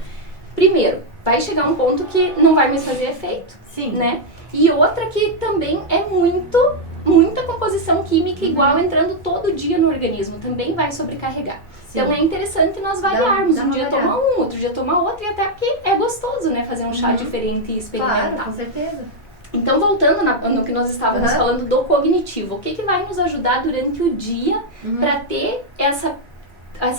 Primeiro, vai chegar um ponto que não vai mais fazer efeito, né? E outra que também é muita composição química igual entrando todo dia no organismo, também vai sobrecarregar. Então é interessante nós variarmos, um dia tomar um, outro dia tomar outro, e até porque é gostoso, né, fazer um chá diferente e experimentar. Claro, com certeza. Então, voltando no que nós estávamos falando do cognitivo, o que vai nos ajudar durante o dia para ter essa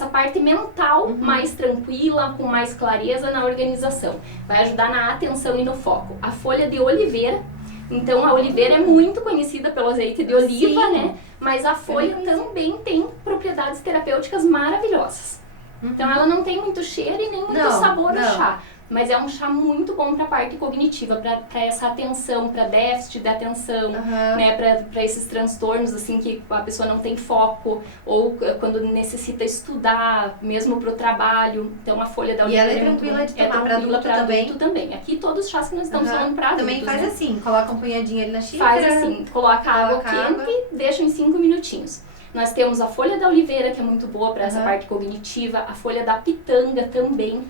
parte mental mais tranquila, com mais clareza na organização? Vai ajudar na atenção e no foco. A folha de oliveira, então a oliveira é muito conhecida pelo azeite de oliva, né? Mas a folha também tem propriedades terapêuticas maravilhosas. Então ela não tem muito cheiro e nem muito sabor no chá. Mas é um chá muito bom para a parte cognitiva, para essa atenção, para déficit de atenção, né, para esses transtornos assim que a pessoa não tem foco, ou quando necessita estudar, mesmo para o trabalho. Então a folha da oliveira é tranquila de tomar para adulto também. Aqui todos os chás que nós estamos falando para adultos. Também faz assim, coloca um punhadinho ali na xícara. Faz assim, coloca água quente, deixa em 5 minutinhos. Nós temos a folha da oliveira, que é muito boa para essa parte cognitiva, a folha da pitanga também.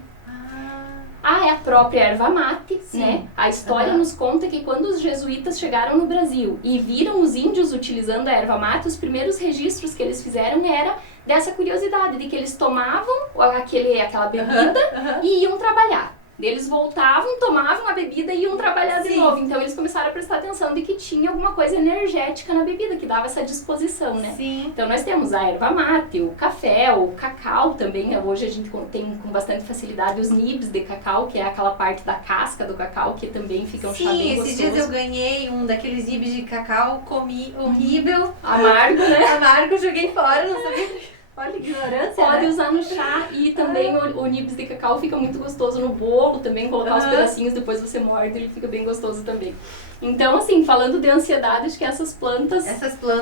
É a própria erva mate, Sim. né? A história nos conta que quando os jesuítas chegaram no Brasil e viram os índios utilizando a erva mate, os primeiros registros que eles fizeram era dessa curiosidade, de que eles tomavam aquela bebida e iam trabalhar. Eles voltavam, tomavam a bebida e iam trabalhar de novo. Então eles começaram a prestar atenção de que tinha alguma coisa energética na bebida, que dava essa disposição, né? Sim. Então nós temos a erva mate, o café, o cacau também. Hoje a gente tem com bastante facilidade os nibs de cacau, que é aquela parte da casca do cacau, que também fica um chá bem gostoso. Esses dias eu ganhei um daqueles nibs de cacau, comi, horrível. Amargo, né? Amargo, joguei fora, não sabia. Olha que ignorância, Pode usar no chá e também o nibs de cacau fica muito gostoso no bolo também, colocar os pedacinhos, depois você morde, ele fica bem gostoso também. Então, assim, falando de ansiedade, acho que essas plantas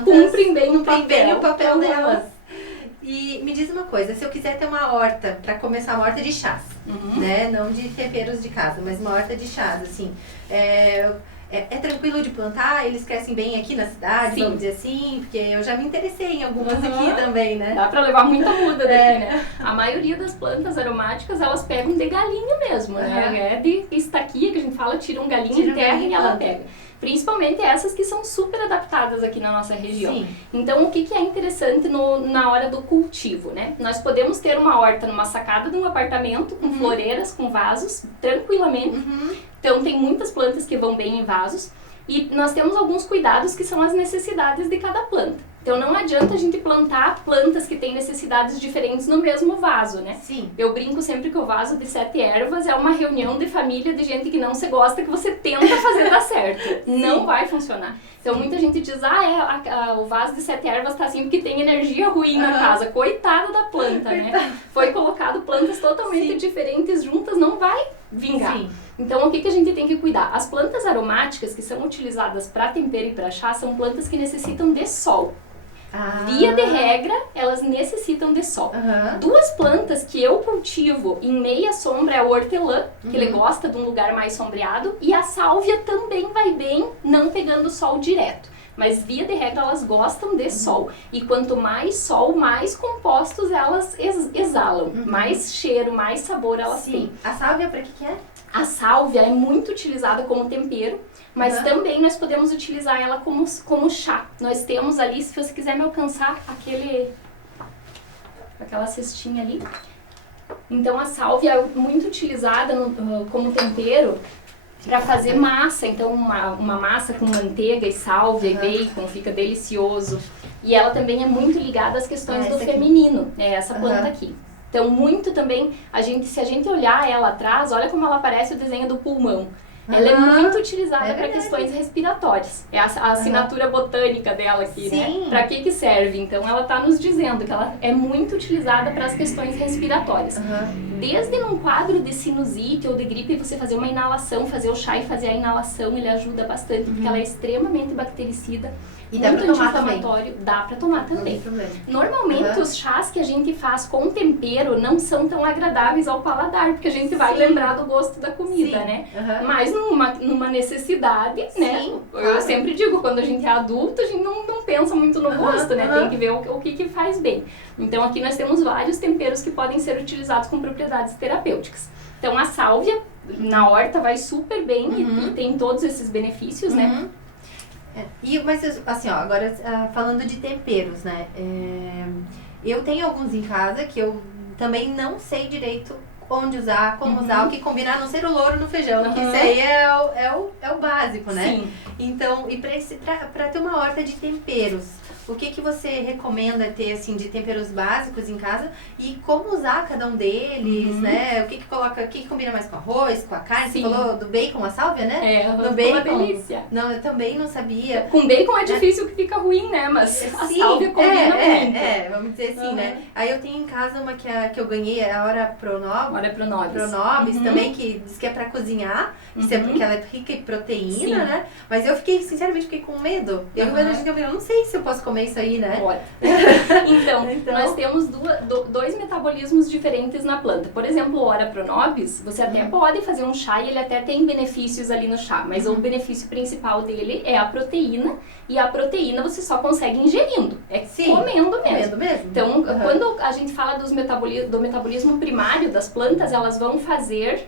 cumprem bem o papel delas. E me diz uma coisa, se eu quiser ter uma horta, pra começar uma horta de chás, né, não de temperos de casa, mas uma horta de chás, assim, é tranquilo de plantar? Eles crescem bem aqui na cidade, vamos dizer assim? Porque eu já me interessei em algumas aqui também, né? Dá pra levar muita muda daqui, né? A maioria das plantas aromáticas, elas pegam de galinha mesmo, né? É de estaquia, que a gente fala, tira um galinho em terra e ela pega. Principalmente essas que são super adaptadas aqui na nossa região. Sim. Então, o que é interessante na hora do cultivo, né? Nós podemos ter uma horta numa sacada de um apartamento, com floreiras, com vasos, tranquilamente. Então, tem muitas plantas que vão bem em vasos. E nós temos alguns cuidados que são as necessidades de cada planta. Então, não adianta a gente plantar plantas que têm necessidades diferentes no mesmo vaso, né? Sim. Eu brinco sempre que o vaso de 7 ervas é uma reunião de família de gente que não se gosta, que você tenta fazer dar certo. Não vai funcionar. Então, muita gente diz, o vaso de 7 ervas tá assim porque tem energia ruim na casa. Coitada da planta, né? Foi colocado plantas totalmente diferentes juntas, não vai vingar. Sim. Então, o que a gente tem que cuidar? As plantas aromáticas que são utilizadas para tempero e para chá são plantas que necessitam de sol. Via de regra, elas necessitam de sol. Duas plantas que eu cultivo em meia sombra é o hortelã, que ele gosta de um lugar mais sombreado, e a sálvia também vai bem, não pegando sol direto. Mas via de regra elas gostam de sol. E quanto mais sol, mais compostos elas exalam. Mais cheiro, mais sabor elas têm. A sálvia para que é? A sálvia é muito utilizada como tempero, mas também nós podemos utilizar ela como chá. Nós temos ali, se você quiser me alcançar, aquela cestinha ali. Então a sálvia é muito utilizada como tempero para fazer massa. Então uma massa com manteiga e sálvia e bacon fica delicioso. E ela também é muito ligada às questões do feminino, essa planta aqui. Então, muito também, se a gente olhar ela atrás, olha como ela parece o desenho do pulmão. Ela é muito utilizada para questões respiratórias. É a assinatura botânica dela aqui, né? Para que serve? Então, ela está nos dizendo que ela é muito utilizada para as questões respiratórias. Desde num quadro de sinusite ou de gripe, você fazer uma inalação, fazer o chá e fazer a inalação, ele ajuda bastante, porque ela é extremamente bactericida. E dá pra tomar também? Dá pra tomar também. Não tem problema. Normalmente os chás que a gente faz com tempero não são tão agradáveis ao paladar, porque a gente vai lembrar do gosto da comida, né? Mas numa necessidade, né? Eu sempre digo, quando a gente é adulto, a gente não pensa muito no gosto, né? Tem que ver o que faz bem. Então aqui nós temos vários temperos que podem ser utilizados com propriedades terapêuticas. Então a sálvia na horta vai super bem e tem todos esses benefícios, né? Mas assim, ó, agora falando de temperos, né? Eu tenho alguns em casa que eu também não sei direito onde usar, como usar, o que combinar, a não ser o louro no feijão, que isso aí é o básico, né? Sim. Então, e pra ter uma horta de temperos, o que você recomenda ter, assim, de temperos básicos em casa e como usar cada um deles, né? O que combina mais com arroz, com a carne? Você falou do bacon, a sálvia, né? No bacon. Uma delícia. Não, eu também não sabia. Com bacon é difícil que fica ruim, né? Mas a sálvia combina muito. Vamos dizer assim, né? Aí eu tenho em casa uma que eu ganhei, é a Ora Pronobis também, que diz que é pra cozinhar, porque ela é rica em proteína, né? Mas eu sinceramente fiquei com medo. Eu não sei se eu posso comer isso aí, né? Pode. Então, nós temos dois metabolismos diferentes na planta. Por exemplo, o Ora Pronobis, você até pode fazer um chá e ele até tem benefícios ali no chá, mas o benefício principal dele é a proteína, e a proteína você só consegue ingerindo, comendo mesmo. Então, quando a gente fala do metabolismo primário das plantas, elas vão fazer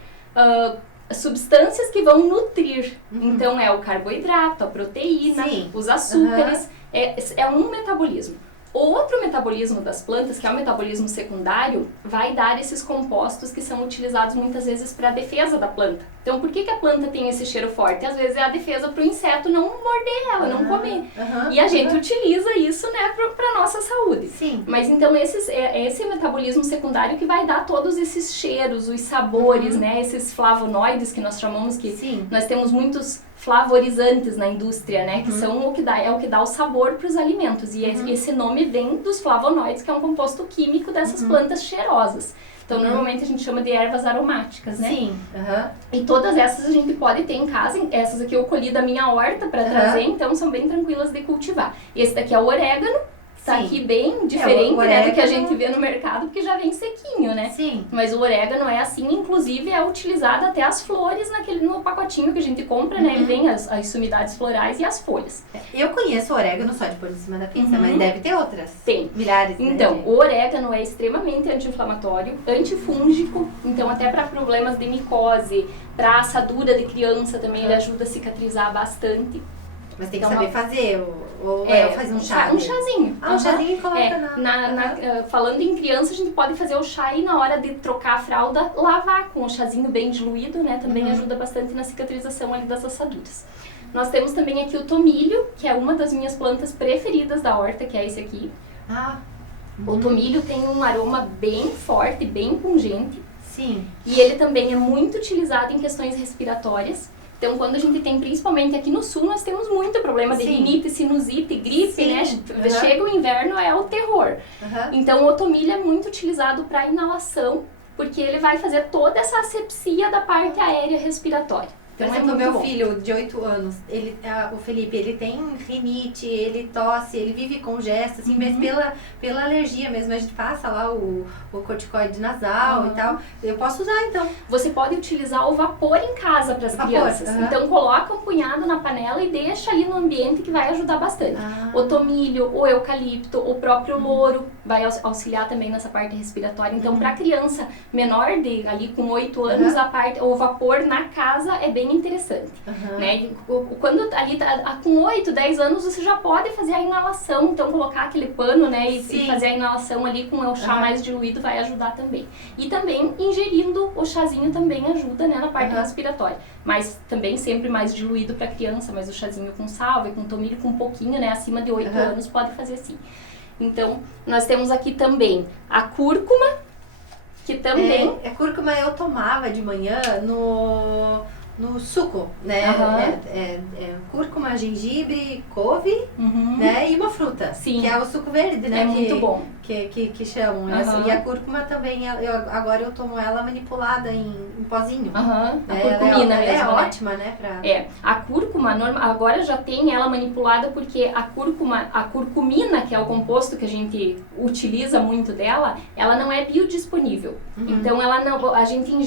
substâncias que vão nutrir. Então, é o carboidrato, a proteína, os açúcares. É um metabolismo. O outro metabolismo das plantas, que é o metabolismo secundário, vai dar esses compostos que são utilizados muitas vezes para a defesa da planta. Então, por que a planta tem esse cheiro forte? Às vezes é a defesa para o inseto não morder ela, não comer. E a gente utiliza isso, né, para a nossa saúde. Mas então esse metabolismo secundário que vai dar todos esses cheiros, os sabores, né, esses flavonoides que nós chamamos, que nós temos muitos flavorizantes na indústria, né, que são o que dá o sabor para os alimentos. E esse nome vem dos flavonoides, que é um composto químico dessas plantas cheirosas. Então, normalmente a gente chama de ervas aromáticas, né? E todas essas a gente pode ter em casa. Essas aqui eu colhi da minha horta para trazer, então são bem tranquilas de cultivar. Esse daqui é o orégano. Tá aqui bem diferente, né, do que a gente vê no mercado, porque já vem sequinho, né? Mas o orégano é assim, inclusive é utilizado até as flores no pacotinho que a gente compra, né? Ele vem as sumidades florais e as folhas. Eu conheço o orégano só de pôr em cima da pizza, mas deve ter outras. Tem. Milhares, né? Então, o orégano é extremamente anti-inflamatório, antifúngico, então até para problemas de micose, para assadura de criança também ele ajuda a cicatrizar bastante. Mas tem que saber fazer, ou fazer um chá? Um chazinho. Um chazinho e coloca falando em criança, a gente pode fazer o chá e na hora de trocar a fralda, lavar com o chazinho bem diluído, né? Também ajuda bastante na cicatrização ali das assaduras. Nós temos também aqui o tomilho, que é uma das minhas plantas preferidas da horta, que é esse aqui. O tomilho tem um aroma bem forte, bem pungente. E ele também é muito utilizado em questões respiratórias. Então, quando a gente tem, principalmente aqui no sul, nós temos muito problema de rinite, sinusite, gripe, né? Chega o inverno, é o terror. Então, o tomilho é muito utilizado para inalação, porque ele vai fazer toda essa asepsia da parte aérea respiratória. Por exemplo, o meu filho de 8 anos, o Felipe, ele tem rinite, ele tosse, ele vive com gesto, assim, mas pela alergia mesmo, a gente passa lá o corticoide nasal e tal. Eu posso usar, então. Você pode utilizar o vapor em casa para as crianças. Então, coloca um punhado na panela e deixa ali no ambiente, que vai ajudar bastante. O tomilho, o eucalipto, o próprio louro vai auxiliar também nessa parte respiratória. Então, para criança menor ali com 8 anos, o vapor na casa é bem interessante, né? Quando ali com 8, 10 anos você já pode fazer a inalação, então colocar aquele pano, né, e fazer a inalação ali com o chá mais diluído vai ajudar também. E também ingerindo o chazinho também ajuda, né, na parte respiratória. Mas também sempre mais diluído para criança, mas o chazinho com salve, com tomilho, com um pouquinho, né, acima de 8 anos pode fazer assim. Então, nós temos aqui também a cúrcuma, que também... A cúrcuma eu tomava de manhã no suco, né? Cúrcuma, gengibre, couve, né? E uma fruta, que é o suco verde, né? Muito bom. Que chamam, né? E a cúrcuma também, agora eu tomo ela manipulada em pozinho. A curcumina mesmo, é ótima, né? A cúrcuma, agora já tem ela manipulada, porque a curcumina, que é o composto que a gente utiliza muito dela, ela não é biodisponível. Então,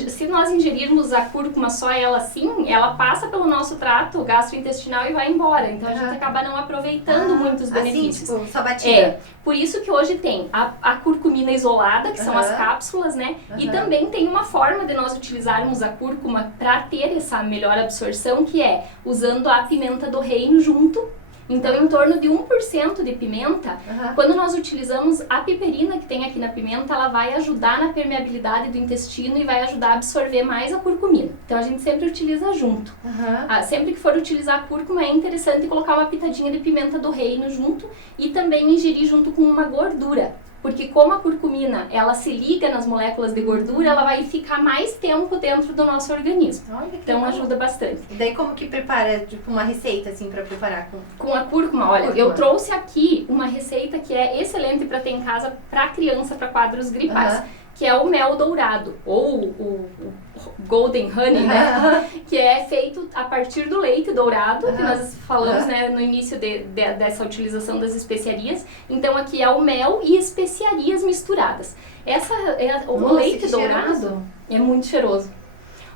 se nós ingerirmos a cúrcuma só ela assim, ela passa pelo nosso trato gastrointestinal e vai embora. Então, a gente acaba não aproveitando muitos benefícios. Assim, tipo, só batida. Por isso que hoje tem a curcumina isolada, que são as cápsulas, né? E também tem uma forma de nós utilizarmos a cúrcuma para ter essa melhor absorção, que é usando a pimenta do reino junto. Então, em torno de 1% de pimenta, quando nós utilizamos a piperina que tem aqui na pimenta, ela vai ajudar na permeabilidade do intestino e vai ajudar a absorver mais a curcumina. Então, a gente sempre utiliza junto. Sempre que for utilizar a cúrcuma, é interessante colocar uma pitadinha de pimenta do reino junto e também ingerir junto com uma gordura. Porque como a curcumina, ela se liga nas moléculas de gordura, ela vai ficar mais tempo dentro do nosso organismo. Então ajuda bastante. E daí como que prepara, tipo, uma receita assim para preparar com a cúrcuma? Olha, eu trouxe aqui uma receita que é excelente para ter em casa para criança, para quadros gripais. Que é o mel dourado, ou o golden honey, né? Que é feito a partir do leite dourado, que nós falamos, né, no início dessa utilização das especiarias. Então aqui é o mel e especiarias misturadas. O leite dourado é muito cheiroso.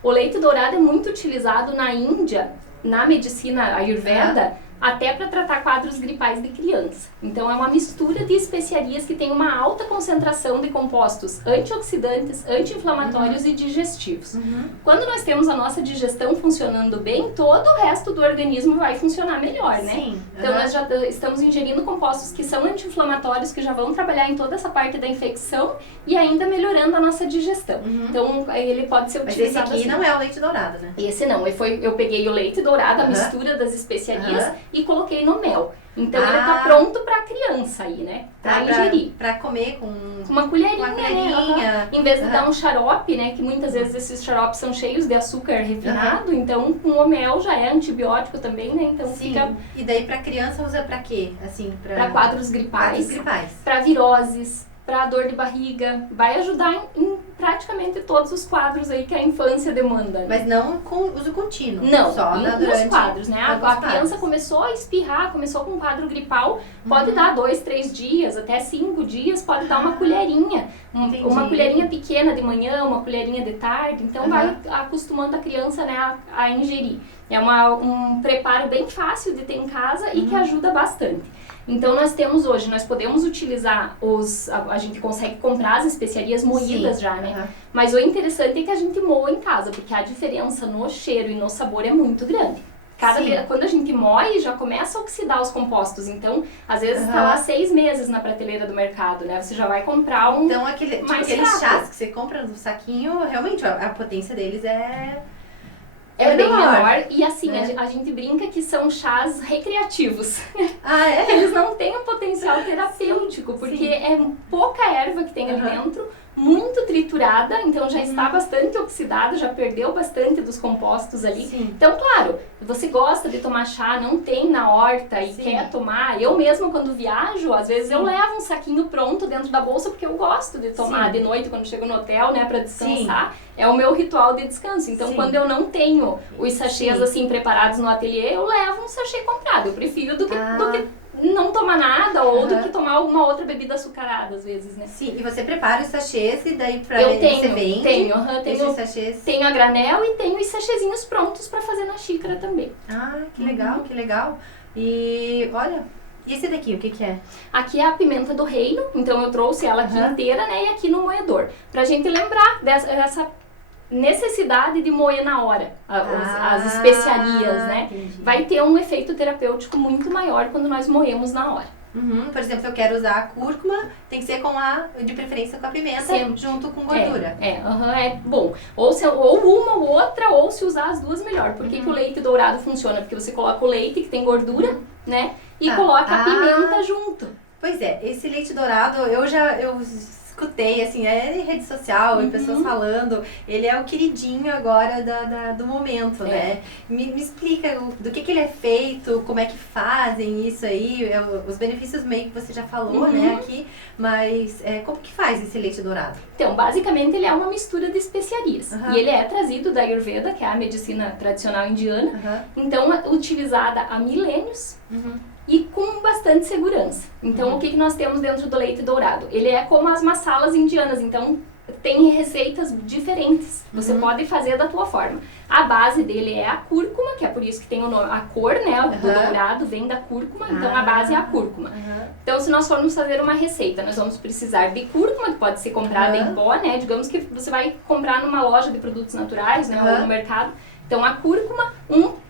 O leite dourado é muito utilizado na Índia, na medicina ayurveda, até para tratar quadros gripais de criança. Então é uma mistura de especiarias que tem uma alta concentração de compostos antioxidantes, anti-inflamatórios e digestivos. Quando nós temos a nossa digestão funcionando bem, todo o resto do organismo vai funcionar melhor, né? Sim. Então nós já estamos ingerindo compostos que são anti-inflamatórios, que já vão trabalhar em toda essa parte da infecção e ainda melhorando a nossa digestão. Então ele pode ser utilizado. Mas esse aqui não é o leite dourado, né? Esse não, eu peguei o leite dourado, a mistura das especiarias e coloquei no mel. Então ele tá pronto pra criança aí, né? Pra ingerir. Pra comer com uma colherinha, né? Em vez de dar um xarope, né? Que muitas vezes esses xaropes são cheios de açúcar refinado, então com o mel já é antibiótico também, né? Então fica... E daí pra criança usa pra quê? Assim, pra quadros gripais, pra viroses, pra dor de barriga. Vai ajudar em praticamente todos os quadros aí que a infância demanda. Né? Mas não com uso contínuo. Não, só nos quadros, né? A criança começou a espirrar, começou com um quadro gripal, pode dar 2, 3 dias, até 5 dias, pode dar uma colherinha. Uma colherinha pequena de manhã, uma colherinha de tarde, então vai acostumando a criança, né, a ingerir. É um preparo bem fácil de ter em casa e que ajuda bastante. Então nós podemos utilizar a gente consegue comprar as especiarias moídas já, né? Mas o interessante é que a gente moa em casa, porque a diferença no cheiro e no sabor é muito grande. Quando a gente moe, já começa a oxidar os compostos. Então, às vezes tá lá 6 meses na prateleira do mercado, né? Você já vai comprar um Então, aqueles chás que você compra no saquinho, realmente, a potência deles é bem menor. E assim, a gente brinca que são chás recreativos. Eles não têm um potencial terapêutico, porque é pouca erva que tem ali dentro, muito triturada, então já está bastante oxidada, já perdeu bastante dos compostos ali. Então, claro, você gosta de tomar chá, não tem na horta e quer tomar. Eu mesma, quando viajo, às vezes eu levo um saquinho pronto dentro da bolsa, porque eu gosto de tomar de noite, quando chego no hotel, né, para descansar. É o meu ritual de descanso. Então, quando eu não tenho os sachês assim preparados no ateliê, eu levo um sachê comprado. Eu prefiro do que não tomar nada ou do que tomar alguma outra bebida açucarada, às vezes, né? Sim, e você prepara os sachês e daí você vende? Tenho sachês. Tenho a granel e tenho os sachêzinhos prontos pra fazer na xícara também. Que legal, que legal. E olha, e esse daqui, o que é? Aqui é a pimenta do reino, então eu trouxe ela aqui inteira, né, e aqui no moedor. Pra gente lembrar dessa necessidade de moer na hora as especiarias, né? Entendi. Vai ter um efeito terapêutico muito maior quando nós moemos na hora. Por exemplo, se eu quero usar a cúrcuma, tem que ser de preferência com a pimenta, junto com gordura. É bom. Ou uma ou outra, ou se usar as duas, melhor. Por que o leite dourado funciona? Porque você coloca o leite, que tem gordura, né? E coloca a pimenta junto. Pois é, esse leite dourado, eu escutei, assim, em rede social, e pessoas falando, ele é o queridinho agora do momento, né? Me explica do que ele é feito, como é que fazem isso aí, os benefícios meio que você já falou, né, aqui, mas como que faz esse leite dourado? Então, basicamente, ele é uma mistura de especiarias. E ele é trazido da Ayurveda, que é a medicina tradicional indiana, então utilizada há milênios, e com bastante segurança. Então, o que nós temos dentro do leite dourado? Ele é como as masalas indianas, então tem receitas diferentes. Você pode fazer da tua forma. A base dele é a cúrcuma, que é por isso que tem o nome, a cor, né, do dourado vem da cúrcuma, então a base é a cúrcuma. Então, se nós formos fazer uma receita, nós vamos precisar de cúrcuma, que pode ser comprada em pó, né, digamos que você vai comprar numa loja de produtos naturais, né, ou no mercado. Então, a cúrcuma,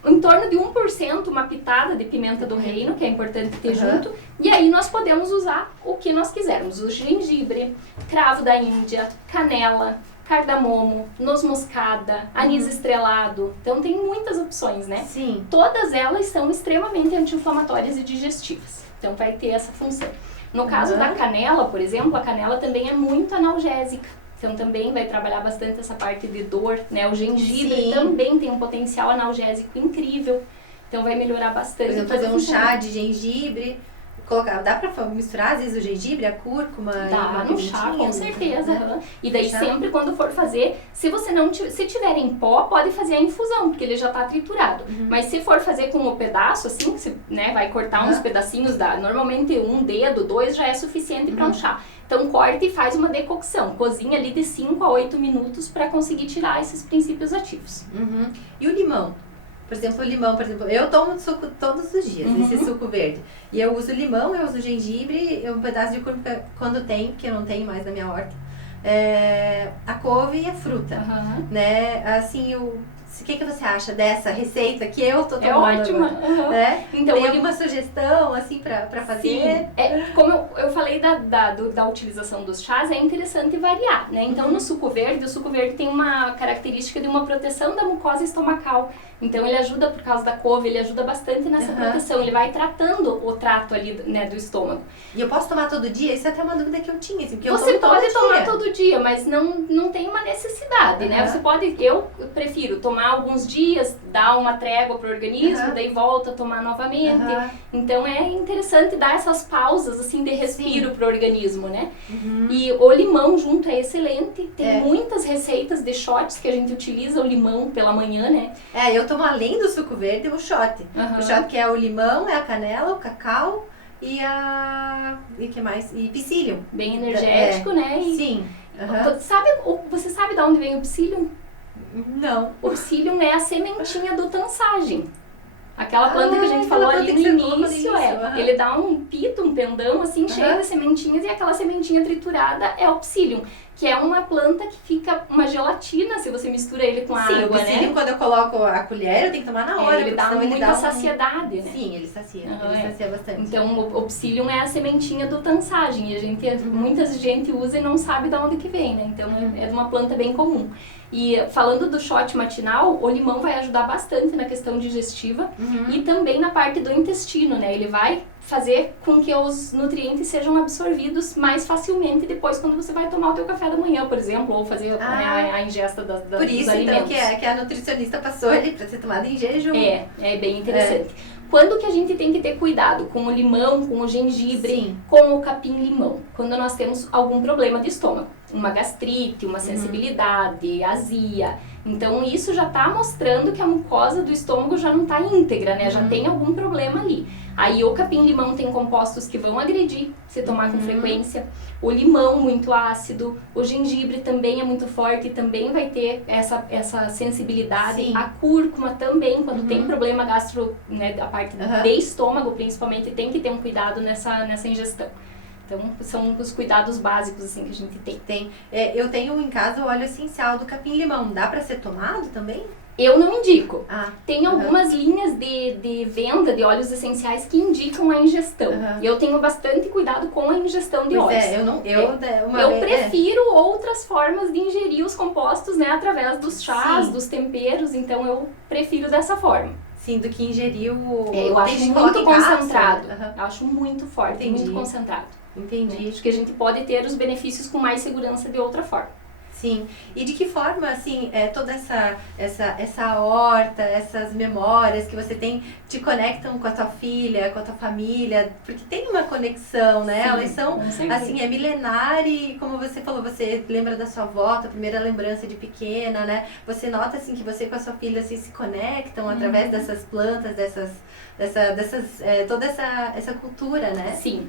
em torno de 1%, uma pitada de pimenta do reino, que é importante ter junto. E aí nós podemos usar o que nós quisermos. O gengibre, cravo da Índia, canela, cardamomo, noz moscada, anis estrelado. Então, tem muitas opções, né? Sim. Todas elas são extremamente anti-inflamatórias e digestivas. Então, vai ter essa função. No caso da canela, por exemplo, a canela também é muito analgésica. Então também vai trabalhar bastante essa parte de dor, né? O gengibre também tem um potencial analgésico incrível. Então vai melhorar bastante. Por exemplo, fazer um chá de gengibre, dá pra misturar às vezes o gengibre, a cúrcuma e uma no chá, com certeza. Né? E daí sempre quando for fazer, se tiver em pó, pode fazer a infusão, porque ele já tá triturado. Mas se for fazer com um pedaço, assim, você, né, vai cortar uns pedacinhos, normalmente 1 dedo, 2 já é suficiente para um chá. Então corta e faz uma decocção, cozinha ali de 5 a 8 minutos para conseguir tirar esses princípios ativos. E o limão? por exemplo, o limão, por exemplo, eu tomo suco todos os dias, esse suco verde. E eu uso limão, eu uso gengibre, um pedaço de cúrcuma quando tem, que eu não tenho mais na minha horta. A couve e a fruta, né? Assim, o que você acha dessa receita que eu tô tomando? É ótima. Né? Então, tem alguma sugestão, assim, pra fazer? Sim. Como eu falei da utilização dos chás, é interessante variar, né? Então, no suco verde, o suco verde tem uma característica de uma proteção da mucosa estomacal. Então, ele ajuda, por causa da couve, ele ajuda bastante nessa proteção. Ele vai tratando o trato ali, né, do estômago. E eu posso tomar todo dia? Isso é até uma dúvida que eu tinha, assim, porque você pode tomar todo dia, mas não tem uma necessidade, né? Você pode, eu prefiro tomar alguns dias, dar uma trégua pro organismo, daí volta a tomar novamente. Então, é interessante dar essas pausas, assim, de respiro pro organismo, né? E o limão junto é excelente. Tem muitas receitas de shots que a gente utiliza o limão pela manhã, né? Eu tomo além do suco verde o shot. O shot que é o limão, é a canela, o cacau e e que mais? E psyllium. Bem energético, né? Sim. Você sabe de onde vem o psyllium? Não. O psyllium é a sementinha do tansagem. Aquela planta que a gente falou ali no início, ele dá um pito, um pendão assim, cheio de sementinhas, e aquela sementinha triturada é o psyllium, que é uma planta que fica uma gelatina se você mistura ele com água, né? O psyllium, quando eu coloco a colher, eu tenho que tomar na hora. Ele dá muita saciedade, né? Sim, ele sacia bastante. Então, o psyllium é a sementinha do tansagem, e muita gente usa e não sabe de onde que vem, né? Então, é de uma planta bem comum. E falando do shot matinal, o limão vai ajudar bastante na questão digestiva e também na parte do intestino, né? Ele vai fazer com que os nutrientes sejam absorvidos mais facilmente depois quando você vai tomar o teu café da manhã, por exemplo, ou fazer a ingesta dos alimentos. Por isso, então, que a nutricionista passou ali para ser tomada em jejum. É bem interessante. Quando que a gente tem que ter cuidado? Com o limão, com o gengibre, com o capim-limão. Quando nós temos algum problema de estômago. Uma gastrite, uma sensibilidade, azia. Então, isso já está mostrando que a mucosa do estômago já não está íntegra, né? Já tem algum problema ali. Aí, o capim-limão tem compostos que vão agredir se tomar com frequência. O limão, muito ácido. O gengibre também é muito forte e também vai ter essa sensibilidade. A cúrcuma também, quando tem problema gastro, né, a parte de estômago, principalmente, tem que ter um cuidado nessa ingestão. Então, são os cuidados básicos, assim, que a gente tem. Eu tenho em casa o óleo essencial do capim-limão. Dá pra ser tomado também? Eu não indico. Tem algumas linhas de venda de óleos essenciais que indicam a ingestão. E eu tenho bastante cuidado com a ingestão de óleos. Eu prefiro outras formas de ingerir os compostos, né, através dos chás, dos temperos. Então, eu prefiro dessa forma. Sim, do que ingerir eu acho muito concentrado. Eu acho muito forte, muito concentrado. Entendi. Acho que a gente pode ter os benefícios com mais segurança de outra forma. Sim. E de que forma, assim, toda essa horta, essas memórias que você tem, te conectam com a tua filha, com a tua família? Porque tem uma conexão, né? Sim, elas são, assim, é milenar e, como você falou, você lembra da sua avó, a primeira lembrança de pequena, né? Você nota, assim, que você com a sua filha, assim, se conectam através dessas plantas, toda essa cultura, né? Sim.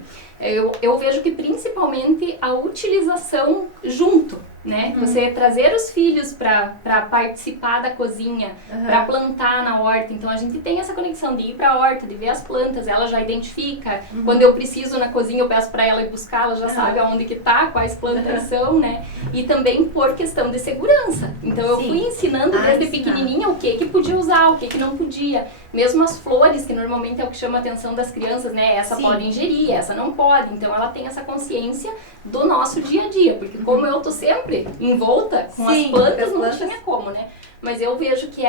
Eu vejo que principalmente a utilização junto, né? Você trazer os filhos para participar da cozinha, para plantar na horta. Então a gente tem essa conexão de ir para a horta, de ver as plantas, ela já identifica. Quando eu preciso na cozinha, eu peço para ela ir buscar, ela já sabe aonde que tá, quais plantas são, né? E também por questão de segurança. Então eu fui ensinando desde pequenininha o que podia usar, o que não podia. Mesmo as flores, que normalmente é o que chama a atenção das crianças, né? Essa pode ingerir, essa não pode. Então ela tem essa consciência do nosso dia a dia. Porque como eu tô sempre envolta com as plantas, não tinha como, né? Mas eu vejo que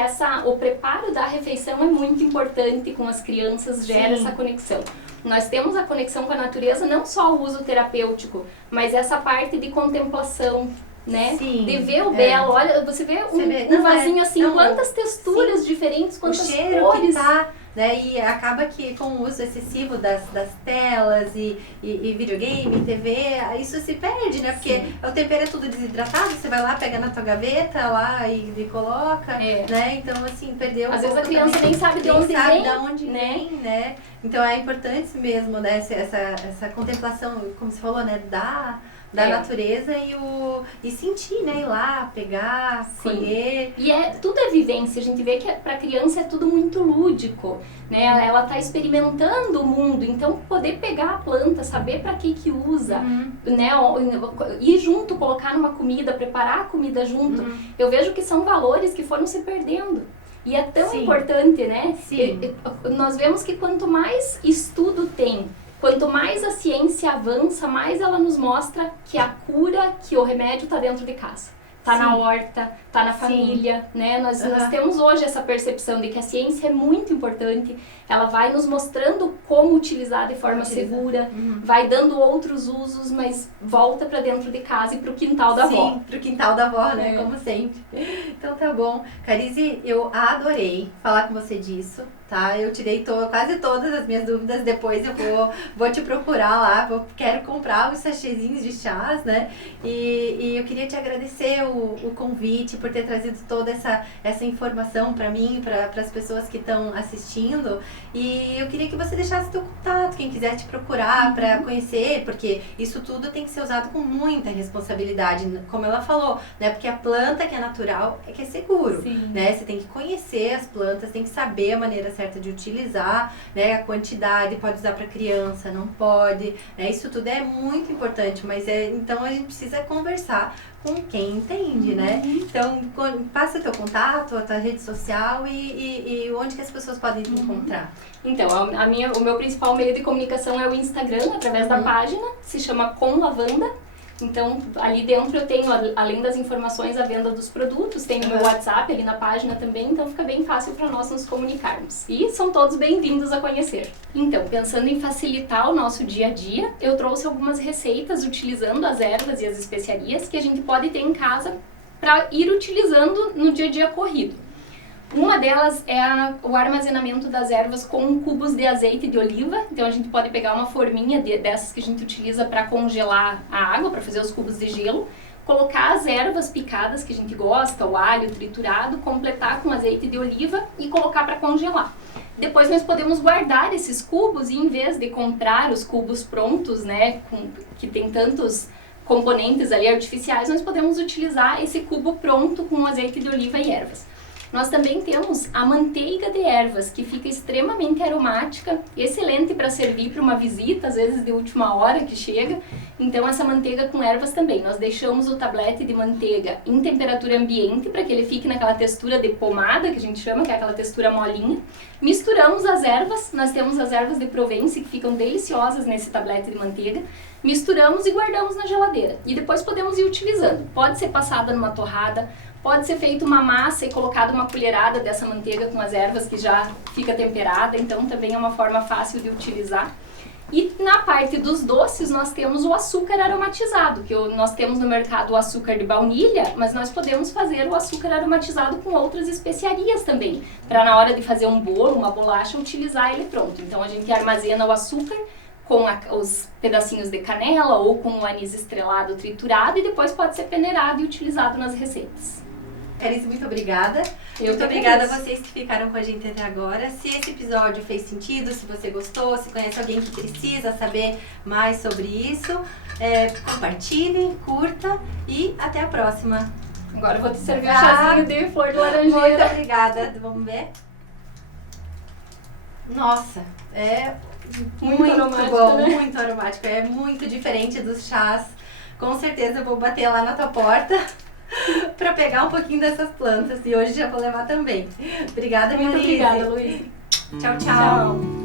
o preparo da refeição é muito importante com as crianças, gera essa conexão. Nós temos a conexão com a natureza, não só o uso terapêutico, mas essa parte de contemplação, né? De ver o belo. Olha, você vê um vasinho assim, quantas texturas diferentes, quantas cores. Né? E acaba que com o uso excessivo das telas e videogame, TV, isso se perde, né? Porque o tempero é tudo desidratado, você vai lá, pega na tua gaveta lá e coloca, né? Então, assim, perdeu Às vezes a criança nem sabe de onde vem, né? Então é importante mesmo, né? Essa contemplação, como você falou, né? da natureza e sentir, né? Ir lá, pegar, colher. E tudo é vivência. A gente vê que para criança é tudo muito lúdico, né? Ela tá experimentando o mundo, então poder pegar a planta, saber para que usa, né? Ir junto, colocar numa comida, preparar a comida junto. Eu vejo que são valores que foram se perdendo. E é tão importante, né? Nós vemos que quanto mais estudo tem, quanto mais a ciência avança, mais ela nos mostra que a cura, que o remédio está dentro de casa. Tá na horta, tá na família, né? Nós temos hoje essa percepção de que a ciência é muito importante. Ela vai nos mostrando como utilizar de forma segura, vai dando outros usos, mas volta para dentro de casa e pro quintal da avó. Sim, pro quintal da avó, né? Como sempre. Então tá bom. Carize, eu adorei falar com você disso, tá? Eu tirei quase todas as minhas dúvidas. Depois eu vou te procurar lá, quero comprar os sachêzinhos de chás, né? E eu queria te agradecer o convite, por ter trazido toda essa informação para mim, para as pessoas que estão assistindo. E eu queria que você deixasse teu contato, quem quiser te procurar para conhecer, porque isso tudo tem que ser usado com muita responsabilidade, como ela falou, né? Porque a planta que é natural é que é seguro, né? Você tem que conhecer as plantas, tem que saber a maneira certa de utilizar, né? A quantidade, pode usar para criança, não pode, né? Isso tudo é muito importante, mas então a gente precisa conversar com quem entende, né? Então, passa teu contato, a tua rede social e onde que as pessoas podem te encontrar. Então, o meu principal meio de comunicação é o Instagram, através da página, se chama Com Lavanda. Então, ali dentro eu tenho, além das informações, a venda dos produtos, tem o meu WhatsApp ali na página também, então fica bem fácil para nós nos comunicarmos. E são todos bem-vindos a conhecer. Então, pensando em facilitar o nosso dia a dia, eu trouxe algumas receitas utilizando as ervas e as especiarias que a gente pode ter em casa para ir utilizando no dia a dia corrido. Uma delas é o armazenamento das ervas com cubos de azeite de oliva. Então a gente pode pegar uma forminha dessas que a gente utiliza para congelar a água, para fazer os cubos de gelo, colocar as ervas picadas que a gente gosta, o alho triturado, completar com azeite de oliva e colocar para congelar. Depois nós podemos guardar esses cubos e, em vez de comprar os cubos prontos, né, que tem tantos componentes ali artificiais, nós podemos utilizar esse cubo pronto com azeite de oliva e ervas. Nós também temos a manteiga de ervas, que fica extremamente aromática, excelente para servir para uma visita, às vezes de última hora que chega. Então essa manteiga com ervas também. Nós deixamos o tablete de manteiga em temperatura ambiente, para que ele fique naquela textura de pomada, que a gente chama, que é aquela textura molinha. Misturamos as ervas, nós temos as ervas de Provence, que ficam deliciosas nesse tablete de manteiga. Misturamos e guardamos na geladeira. E depois podemos ir utilizando. Pode ser passada numa torrada, pode ser feita uma massa e colocada uma colherada dessa manteiga com as ervas que já fica temperada, então também é uma forma fácil de utilizar. E na parte dos doces nós temos o açúcar aromatizado, que nós temos no mercado o açúcar de baunilha, mas nós podemos fazer o açúcar aromatizado com outras especiarias também, para na hora de fazer um bolo, uma bolacha, utilizar ele pronto. Então a gente armazena o açúcar com os pedacinhos de canela ou com o anis estrelado triturado e depois pode ser peneirado e utilizado nas receitas. Carize, muito obrigada. Muito obrigada a vocês que ficaram com a gente até agora. Se esse episódio fez sentido, se você gostou, se conhece alguém que precisa saber mais sobre isso, compartilhe, curta e até a próxima. Agora eu vou te servir um chazinho de flor de laranjeira. Muito obrigada. Vamos ver? Nossa, é muito aromático, bom, né? Muito aromático. É muito diferente dos chás. Com certeza eu vou bater lá na tua porta para pegar um pouquinho dessas plantas. E hoje já vou levar também. Obrigada, Muito obrigada, Luiz. Tchau, tchau.